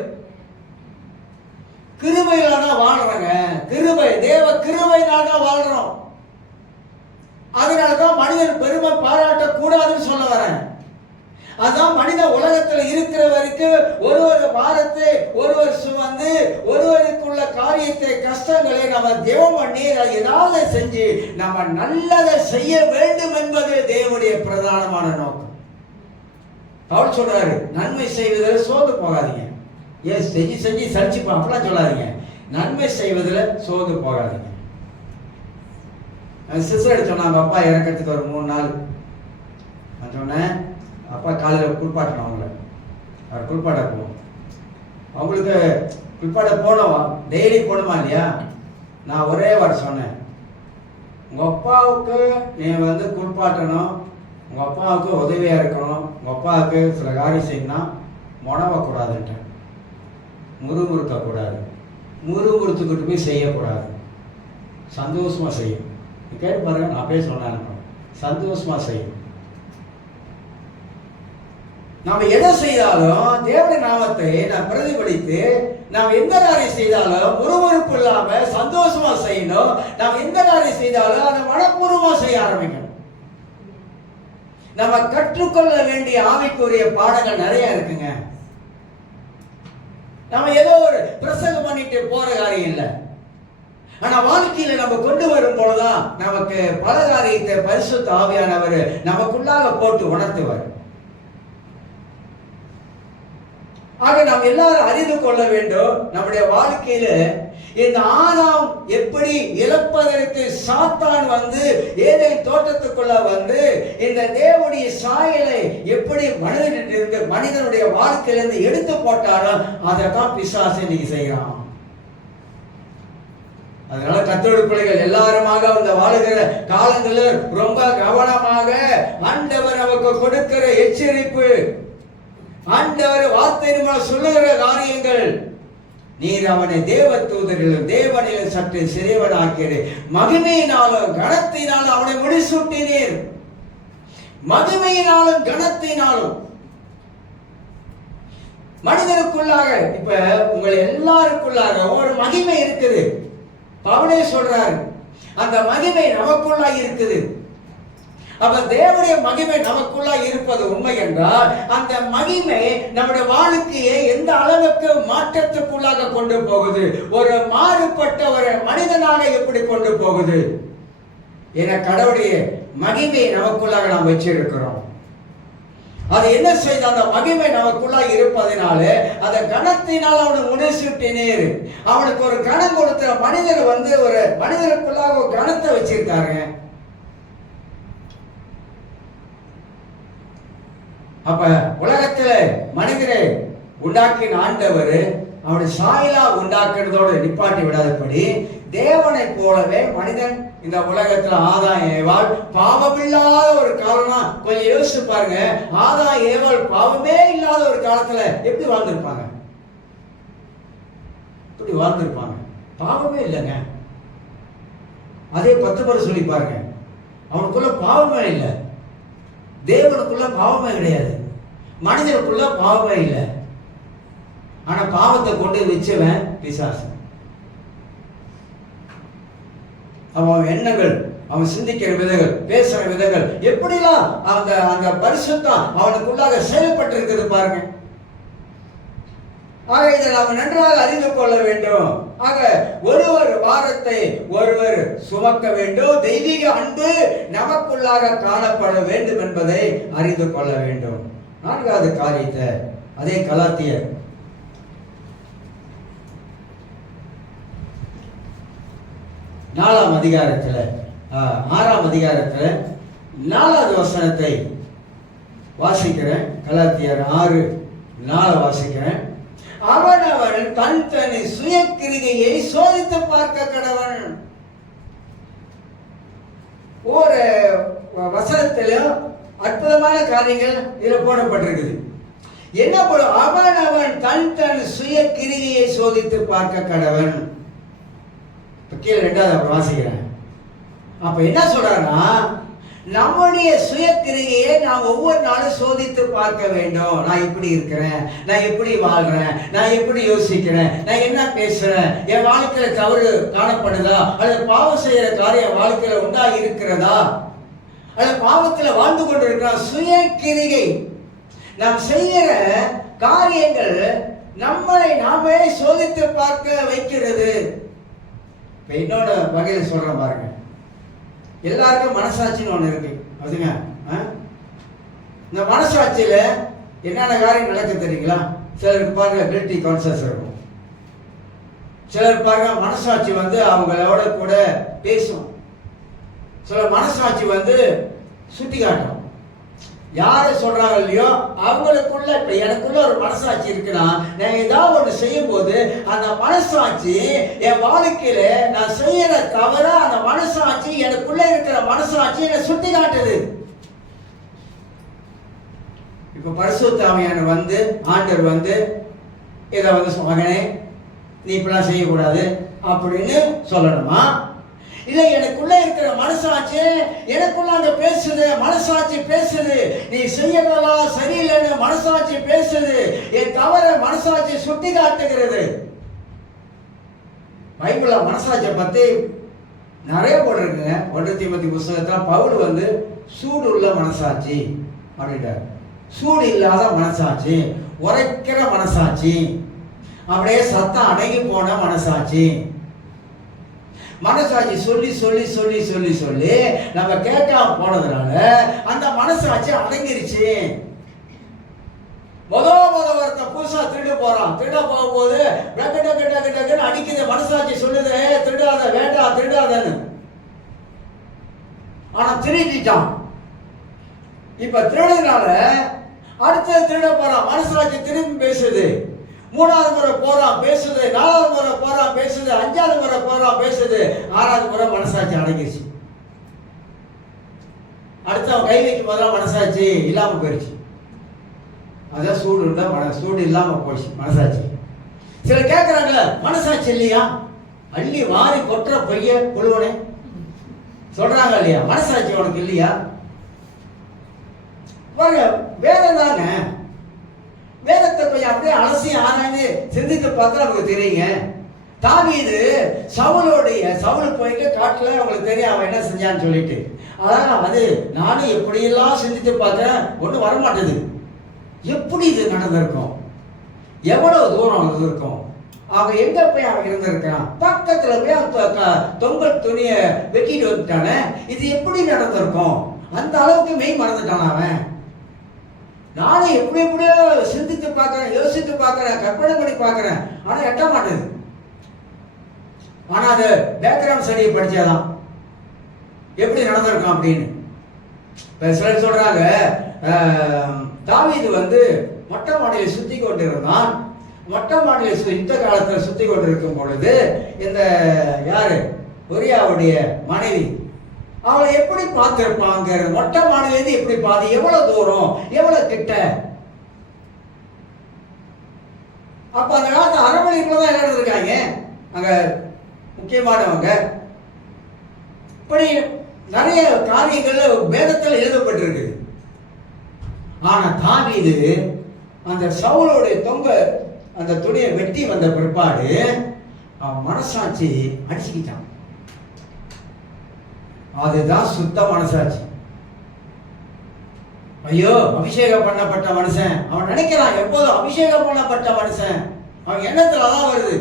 கிருபையில தான் வாழ்றோங்க, கிருபை, தேவ கிருபையினால தான் வாழ்றோம். அதனாலதான் மனிதன் பெருமை பாராட்ட கூடாதுன்னு சொல்ல வரேன். அதான் மனித உலகத்துல இருக்கிற வரைக்கும் ஒரு வாரத்தை ஒருவர் சுமந்து ஒருவருக்குள்ள காரியத்தை, கஷ்டங்களை நம்ம தேவம் பண்ணி ஏதாவது செஞ்சு நம்ம நல்லதை செய்ய வேண்டும் என்பது தேவனுடைய பிரதானமான நோக்கம். அவர் சொல்றாரு, நன்மை செய்வதில் சோர்ந்து போகாதீங்க. ஏன் செஞ்சு சலிச்சுப்பா அப்படிலாம் சொல்லாதீங்க. நன்மை செய்வதில் சோர்ந்து போகாதீங்க. சிஸ்டர் சொன்னாங்க, அப்பா இறக்கிறதுக்கு ஒரு 3 நாள். நான் சொன்னேன், அப்பா காலையில் குளிப்பாட்டணும் அவங்கள, அவர் குளிப்பாட்ட போவோம். அவங்களுக்கு குளிப்பாட்ட போனோம், டெய்லி போகணுமா இல்லையா? நான் ஒரே வாரம் சொன்னேன், உங்கள் அப்பாவுக்கு நீ குளிப்பாட்டணும், உங்கள் அப்பாவுக்கு உதவியாக இருக்கணும், உங்கள் அப்பாவுக்கு சில காரியம் செய்யணும், முடவக்கூடாதுன்ட்டேன். முறுமுறுக்கக்கூடாது, முறுமுறுத்துக்கிட்டு போய் செய்யக்கூடாது, சந்தோஷமாக செய்யும். கேட்டு பாருங்க, நான் அப்படியே சொன்னேன், சந்தோஷமாக செய்யும். நாம் எதை செய்தாலும் தேவனுடைய நாமத்தை நாம் பிரதிபலித்து, நாம் எந்த காரியம் செய்தாலும் முறுமுறுப்பு இல்லாம சந்தோஷமா செய்யணும். நாம் எந்த காரியம் செய்தாலும் அதை மனப்பூர்வமா செய்ய ஆரம்பிக்கணும். நம்ம கற்றுக்கொள்ள வேண்டிய ஆவிக்குரிய பாடங்கள் நிறைய இருக்குங்க. நம்ம ஏதோ ஒரு பிரசங்கம் பண்ணிட்டு போற காரியம் இல்லை. ஆனா வாழ்க்கையில நம்ம கொண்டு வரும் போதுதான் நமக்கு பல காரியத்தை பரிசுத்த ஆவியானவர் நமக்குள்ளாக போட்டு உணர்த்துவார். ஆக நாம் எல்லாரும் அறிந்து கொள்ள வேண்டும், நம்முடைய வாழ்க்கையில இந்த ஆதாம் எப்படி இழப்பதற்கு சாத்தான் வந்து ஏதேன் தோட்டத்துக்குள்ள வந்து இந்த தேவனுடைய சாயலை எப்படி மனிதனுடைய வாழ்க்கையிலிருந்து எடுத்து போட்டாரோ அதை தான் பிசாசு இன்னைக்கு செய்யறான். அதனால கர்த்தருடைய பிள்ளைகள் எல்லாருமாக அந்த வாழுகிற காலங்களில் ரொம்ப கவனமாக ஆண்டவர் நமக்கு கொடுக்கிற எச்சரிப்பு, ஆண்டவர் வார்த்தை சொல்லுகிற காரியங்கள், நீர் அவனை தேவ தூதரிலும் தேவனிலும் சற்று சிறியவனாக்கிறீ, மகிமையினாலும் கனத்தினாலும் அவனை முடிசூட்டினீர். மகிமையினாலும் கனத்தினாலும் மனிதனுக்குள்ளாக, இப்ப உங்கள் எல்லாருக்குள்ளாக ஒரு மகிமை இருக்குது. பவுலே சொல்றாரு, அந்த மகிமை நமக்குள்ளாக இருக்குது. அப்ப தேவனுடைய மகிமை நமக்குள்ளா இருப்பது உண்மை என்றால் அந்த மகிமை நம்முடைய வாழ்க்கையை எந்த அளவுக்கு மாற்றத்துக்குள்ளாக கொண்டு போகுது, ஒரு மாறுபட்ட ஒரு மனிதனாக எப்படி கொண்டு போகுது. என கடவுளுடைய மகிமை நமக்குள்ளாக நாம் வச்சிருக்கிறோம். அது என்ன செய்த அந்த மகிமை நமக்குள்ளா இருப்பதனால அந்த கணத்தினால் அவனை முடிசூட்டினீர். அவனுக்கு ஒரு கணம் கொடுத்த மனிதர் வந்து ஒரு மனிதனுக்குள்ளாக ஒரு கணத்தை வச்சிருக்காங்க. அப்ப உலகத்துல மனிதரை உண்டாக்கின ஆண்டவர் அவனை சாயலா உண்டாக்குறதோடு நிப்பாட்டி விடாதபடி தேவனை போலவே மனிதன் இந்த உலகத்துல ஆதாம் ஏவாள் பாவமில்லாத ஒரு காலமா, கொஞ்சம் யோசிச்சு பாருங்க, ஆதாம் ஏவாள் பாவமே இல்லாத ஒரு காலத்துல எப்படி வாழ்ந்திருப்பாங்க? எப்படி வாழ்ந்திருப்பாங்க? பாவமே இல்லைங்க. அதே 10 பேர் சொல்லி பாருங்க, அவனுக்குள்ள பாவமே இல்லை, தேவனுக்குள்ள பாவமே கிடையாது, மனிதனுக்குள்ள பாவமே இல்லை. ஆனா பாவத்தை கொண்டு வச்சவன் பிசாசு. அவன் எண்ணங்கள், அவன் சிந்திக்கிற விதங்கள், பேசுற விதங்கள் எப்படிலாம் அந்த அந்த பரிசுத்தம் அவனுக்குள்ளாக செயல்பட்டு இருக்குது பாருங்க. ஆக இதை நாம் நன்றாக அறிந்து கொள்ள வேண்டும். ஆக ஒருவர் வாரத்தை ஒருவர் சுமக்க வேண்டும். தெய்வீக அன்பு நமக்குள்ளாக காணப்பட வேண்டும் என்பதை அறிந்து கொள்ள வேண்டும். 4வது காரியத்தை அதே கலாத்தியர் 4ஆம் அதிகாரத்துல 6ஆம் அதிகாரத்துல 4வது வசனத்தை வாசிக்கிறேன். கலாத்தியர் 6:4 வாசிக்கிறேன். அவன் தன் சுய கிரிகையை சோதித்து பார்க்க கடவன். ஒரு வசனத்திலும் அற்புதமான காரியங்கள் இதுல போடப்பட்டிருக்குது. என்ன போடும்? அவன் தன் சுய கிரிகையை சோதித்து பார்க்க கடவன். கீழே 2வது வாசிக்கிறேன். அப்ப என்ன சொல்றாருன்னா, நம்முடைய சுய கிரிகையை நாம் ஒவ்வொரு நாளும் சோதித்து பார்க்க வேண்டும். நான் எப்படி இருக்கிறேன், நான் எப்படி வாழ்றேன், நான் எப்படி யோசிக்கிறேன், நான் என்ன பேசுறேன், என் வாழ்க்கையில தவறு காணப்படுதா, அல்லது பாவம் செய்யற காரியம் வாழ்க்கையில உண்டா இருக்கிறதா, அல்லது பாவத்துல வாழ்ந்து கொண்டிருக்கிறா. சுய கிரிகை, நாம் செய்கிற காரியங்கள் நம்மளை நாமே சோதித்து பார்க்க வைக்கிறது. இப்ப இன்னொரு வகையில சொல்ற பாருங்க, எல்லாருக்கும் மனசாட்சின்னு ஒண்ணு இருக்கு. அதுங்க இந்த மனசாட்சியில என்னென்ன காரியம் நடக்க தெரியுங்களா? சிலருக்கு பாருங்க கில்ட்டி கான்சியஸ் இருக்கும். சிலர் பாருங்க மனசாட்சி வந்து அவங்களோட கூட பேசும். சில மனசாட்சி வந்து சுட்டி காட்டும். யாரை சொல்றாங்க இல்லையோ அவங்களுக்குள்ள, இப்ப எனக்குள்ள ஒரு மனசாட்சி இருக்குன்னா, நான் ஏதாவது ஒன்று செய்யும் போது அந்த மனசாட்சி என் வாழ்க்கையில நான் செய்யற தவிர அந்த மனசாட்சி, எனக்குள்ள இருக்கிற மனசாட்சி என்னை சுட்டி காட்டுது. இப்ப பரிசுத்த ஆவியானவர் வந்து, ஆண்டவர் வந்து இதை வந்து மகனே நீ இப்பெல்லாம் செய்யக்கூடாது அப்படின்னு சொல்லணுமா? இல்ல எனக்குள்ள இருக்கிற மனசாட்சி எனக்குள்ள அந்த பேசுது, மனசாட்சி பேசுது, நீ செய்யறதெல்லாம் சரியில்லைன்னு மனசாட்சி பேசுது, என் தவற மனசாட்சி சுட்டி காட்டுகிறது. பைபிள்ல மனசாட்சியை பத்தி நிறைய போட்டிருக்குங்க. 1 தீமோத்தேயு புத்தகத்துல பவுல் வந்து சூடு உள்ள மனசாட்சி அப்படின்றார். சூடு இல்லாத மனசாட்சி, உரைக்கிற மனசாட்சி, அப்படியே சத்தம் அடங்கி போன மனசாட்சி. மனசாட்சி சொல்லி சொல்லி சொல்லி சொல்லி சொல்லி நம்ம கேட்காம போனதுனால அந்த மனசாட்சி அடங்கிருச்சு. ஒருத்த புதுசா திருட போறான். திருட போகும்போது டக்கு அடிக்குது. மனசாட்சி சொல்லுது திருடாத, வேண்டாம் திருடாதன்னு. ஆனா திருடிட்டான். இப்ப திருடுனால அடுத்தது திருட போறான். மனசாட்சி திரும்பி பேசுது. 3வது முறை போறான் பேசுது. 4வது முறை போறான் பேசுது. 5வது முறை போறான் பேசுது. 6வது முறை மனசாட்சி அடங்கிடுச்சு. அடுத்து அவன் கை வைக்கும் போதெல்லாம் மனசாட்சி இல்லாம போயிடுச்சு. அதான் சூடு இருந்தா சூடு இல்லாம போயிடுச்சு மனசாட்சி. சில கேட்கறாங்கல்ல, மனசாட்சி இல்லையா? அள்ளி வாரி கொட்டுற பைய புழுவனே சொல்றாங்க இல்லையா? மனசாட்சி உனக்கு இல்லையா? வேதம் தாங்க. வேதத்தை கொஞ்சம் அப்படியே அலசி ஆராய்ந்து சிந்தித்து பார்த்தா நமக்கு தெரியுங்க. தாவீது சவுல் போயிட்டு காட்டுல அவங்களுக்கு தெரியும் அவன் என்ன செஞ்சான்னு சொல்லிட்டு. ஆனா அது நானும் எப்படியெல்லாம் சிந்தித்து பார்த்தேன், ஒன்றும் வரமாட்டேது. எப்படி இது நடந்திருக்கும்? எவ்வளவு தூரம் இருந்திருக்கும்? அவன் எங்க போய் அவன் இருந்திருக்கான்? பக்கத்துல போய் தொங்கல் துணியை வெட்டிட்டு வந்துட்டானே. இது எப்படி நடந்திருக்கும்? அந்த அளவுக்கு மெய் மறந்துட்டான் அவன். நானும் எப்படியோ சிந்தித்து பார்க்கிறேன், யோசித்து பார்க்கிறேன், கற்பனை பண்ணி பார்க்கிறேன். ஆனா எட்ட மாட்டேது. ஆனா அது பேக்ரவுண்ட் ஸ்டடியை படிச்சாதான் எப்படி நடந்திருக்கும் அப்படின்னு. சிலர் சொல்றாங்க, தாவீது மொட்டை மாடியில் சுத்தி கொண்டிருந்தான். மொட்டை மாடியில் யுத்த காலத்தில் சுத்தி கொண்டிருக்கும் பொழுது இந்த யாரு உரியாவுடைய மனைவி அவளை எப்படி பார்த்திருப்பாங்க? மொட்டை மாடியிலிருந்து எப்படி பார்த்து, எவ்வளவு தூரம், எவ்வளவு கிட்ட? அப்ப அந்த காலத்து அரண்மனைக்குள்ளதான் எல்லாம் இருக்காங்க அங்க முக்கியமானவங்க. இப்படி நிறைய காரியங்கள் வேதத்தில் எழுதப்பட்டிருக்கு. ஆனா தாவீது அந்த சவுலோடைய அந்த துணியை வெட்டி வந்த பிற்பாடு அவன் மனசாட்சி அடிச்சுக்கிட்டான். அதுதான் சுத்த மனசாட்சி. ஐயோ, அபிஷேகம் பண்ணப்பட்ட மனுஷன் அவன் நினைக்கிறான். எப்போதும் அபிஷேகம் பண்ணப்பட்ட மனுஷன் அவன் எண்ணத்துல அதான் வருது.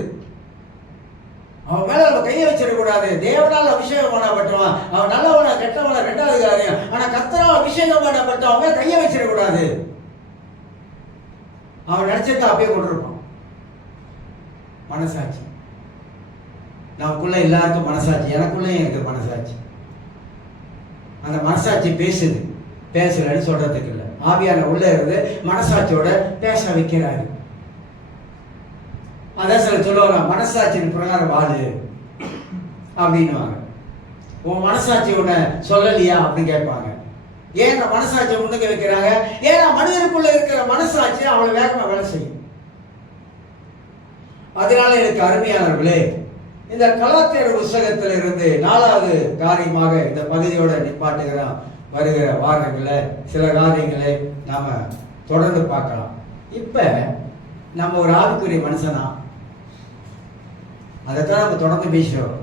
அவன் மேல நம்ம கையை வச்சிடக்கூடாது. தேவனால் அபிஷேகம் பண்ணப்பட்டவன் அவன் நல்லவன கெட்டவன ரெண்டாவது காரியம். ஆனா கர்த்தரால் அபிஷேகம் பண்ணப்பட்டவன் மேல கையை வச்சிடக்கூடாது. அவன் நினைச்சத அப்படியே கொண்டிருப்பான். மனசாட்சி நமக்குள்ள எல்லாருக்கும் மனசாட்சி, எனக்குள்ளேயும் இருக்கு மனசாட்சி. அந்த மனசாட்சி பேசுது. பேசலன்னு சொல்றதுக்கு இல்லை. ஆவியான உள்ள இருந்து மனசாட்சியோட பேச வைக்கிறாரு. அதான் சில சொல்லுவாங்க, மனசாட்சியின் பிரகாரம் வாழு அப்படின்னுவாங்க. உன் மனசாட்சி உன்னை சொல்லலையா அப்படின்னு கேட்பாங்க. ஏன் மனசாட்சியை முன்னுக்கு வைக்கிறாங்க? ஏன்னா மனிதனுக்குள்ள இருக்கிற மனசாட்சி அவளை வேகமா வேலை செய்யும். அதனால எனக்கு அருமையானவர்களே, இந்த கலாத்தியர் புஸ்தகத்தில் இருந்து 4வது காரியமாக இந்த பகுதியோட நிப்பாட்டுகிறோம். வருகிற வாரங்கள்ல சில காரியங்களை நாம தொடர்ந்து பார்க்கலாம். இப்ப நம்ம ஒரு ஆவிக்குரிய மனுஷனா, அதைத்தான் நம்ம தொடர்ந்து பேசுறோம்.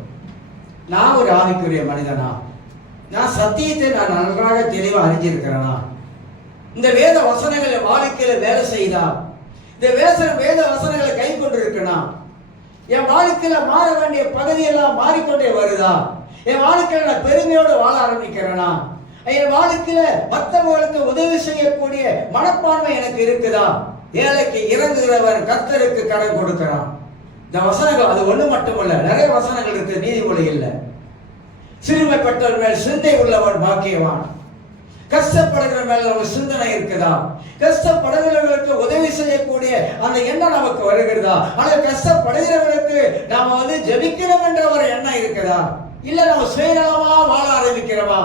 நான் ஒரு ஆவிக்குரிய மனிதனா? நான் சத்தியத்தை நான் நன்றாக தெளிவா அறிஞ்சிருக்கிறேனா? இந்த வேத வசனங்களை வாழ்க்கையில வேலை செய்தா? இந்த வேத வசனங்களை கை கொண்டு இருக்கனா? என் வாழ்க்கையில மாற வேண்டிய பகுதியெல்லாம் மாறிக்கொண்டே வருதா? என் வாழ்க்கையில நான் பெருமையோடு வாழ ஆரம்பிக்கிறேனா? என் வாழ்க்கையில மற்றவர்களுக்கு உதவி செய்யக்கூடிய மனப்பான்மை எனக்கு இருக்குதா? ஏழைக்கு இறங்குகிறவன் கர்த்தருக்கு கடன் கொடுக்கிறான். இந்த வசனங்கள் அது ஒண்ணு மட்டுமல்ல, நிறைய வசனங்கள் இருக்கு நீதிமொழிகள்ல. சிறுமைப்பட்டவன் மேல் சிந்தை உள்ளவன் பாக்கியவான். கஷ்டப்படுகிற மேல ஒரு சிந்தனை இருக்குதா? கஷ்டப்படுகிறவர்களுக்கு உதவி செய்யக்கூடிய அந்த எண்ணம் நமக்கு வருகிறதா? ஆனால் கஷ்டப்படுகிறவர்களுக்கு நாம ஜெபிக்கிறோம் என்ற ஒரு எண்ணம் இருக்குதா? இல்ல நம்ம சுயநலமா வாழ ஆரம்பிக்கிறோமா?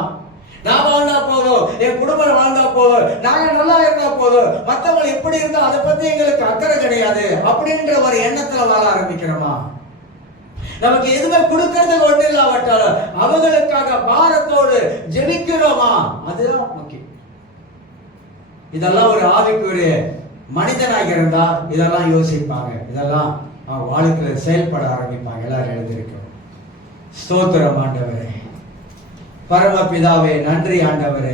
நான் வாழ்ந்தா போதும், என் குடும்பம் வாழ்ந்தா போதும், நாங்க நல்லா இருந்தா போதும், மற்றவங்க எப்படி இருந்தா அதை பத்தி எங்களுக்கு அக்கறை கிடையாது அப்படின்ற ஒரு எண்ணத்துல வாழ ஆரம்பிக்கிறோமா? நமக்கு எதுவுமே கொடுக்கறது ஒண்ணு இல்லாவிட்டாலும் அவங்களுக்காக பாரத்தோடு ஜெபிக்கிறோமா? அதுதான் முக்கியம். இதெல்லாம் ஒரு ஆவிக்குரிய மனிதனாக இருந்தா இதெல்லாம் யோசிப்பாங்க. இதெல்லாம் அவன் வாழ்க்கையில செயல்பட ஆரம்பிப்பாங்க. எல்லாரும் எழுதியிருக்கிறோம். ஸ்தோத்திரம் ஆண்டவரே, பரமபிதாவே, நன்றி ஆண்டவரே.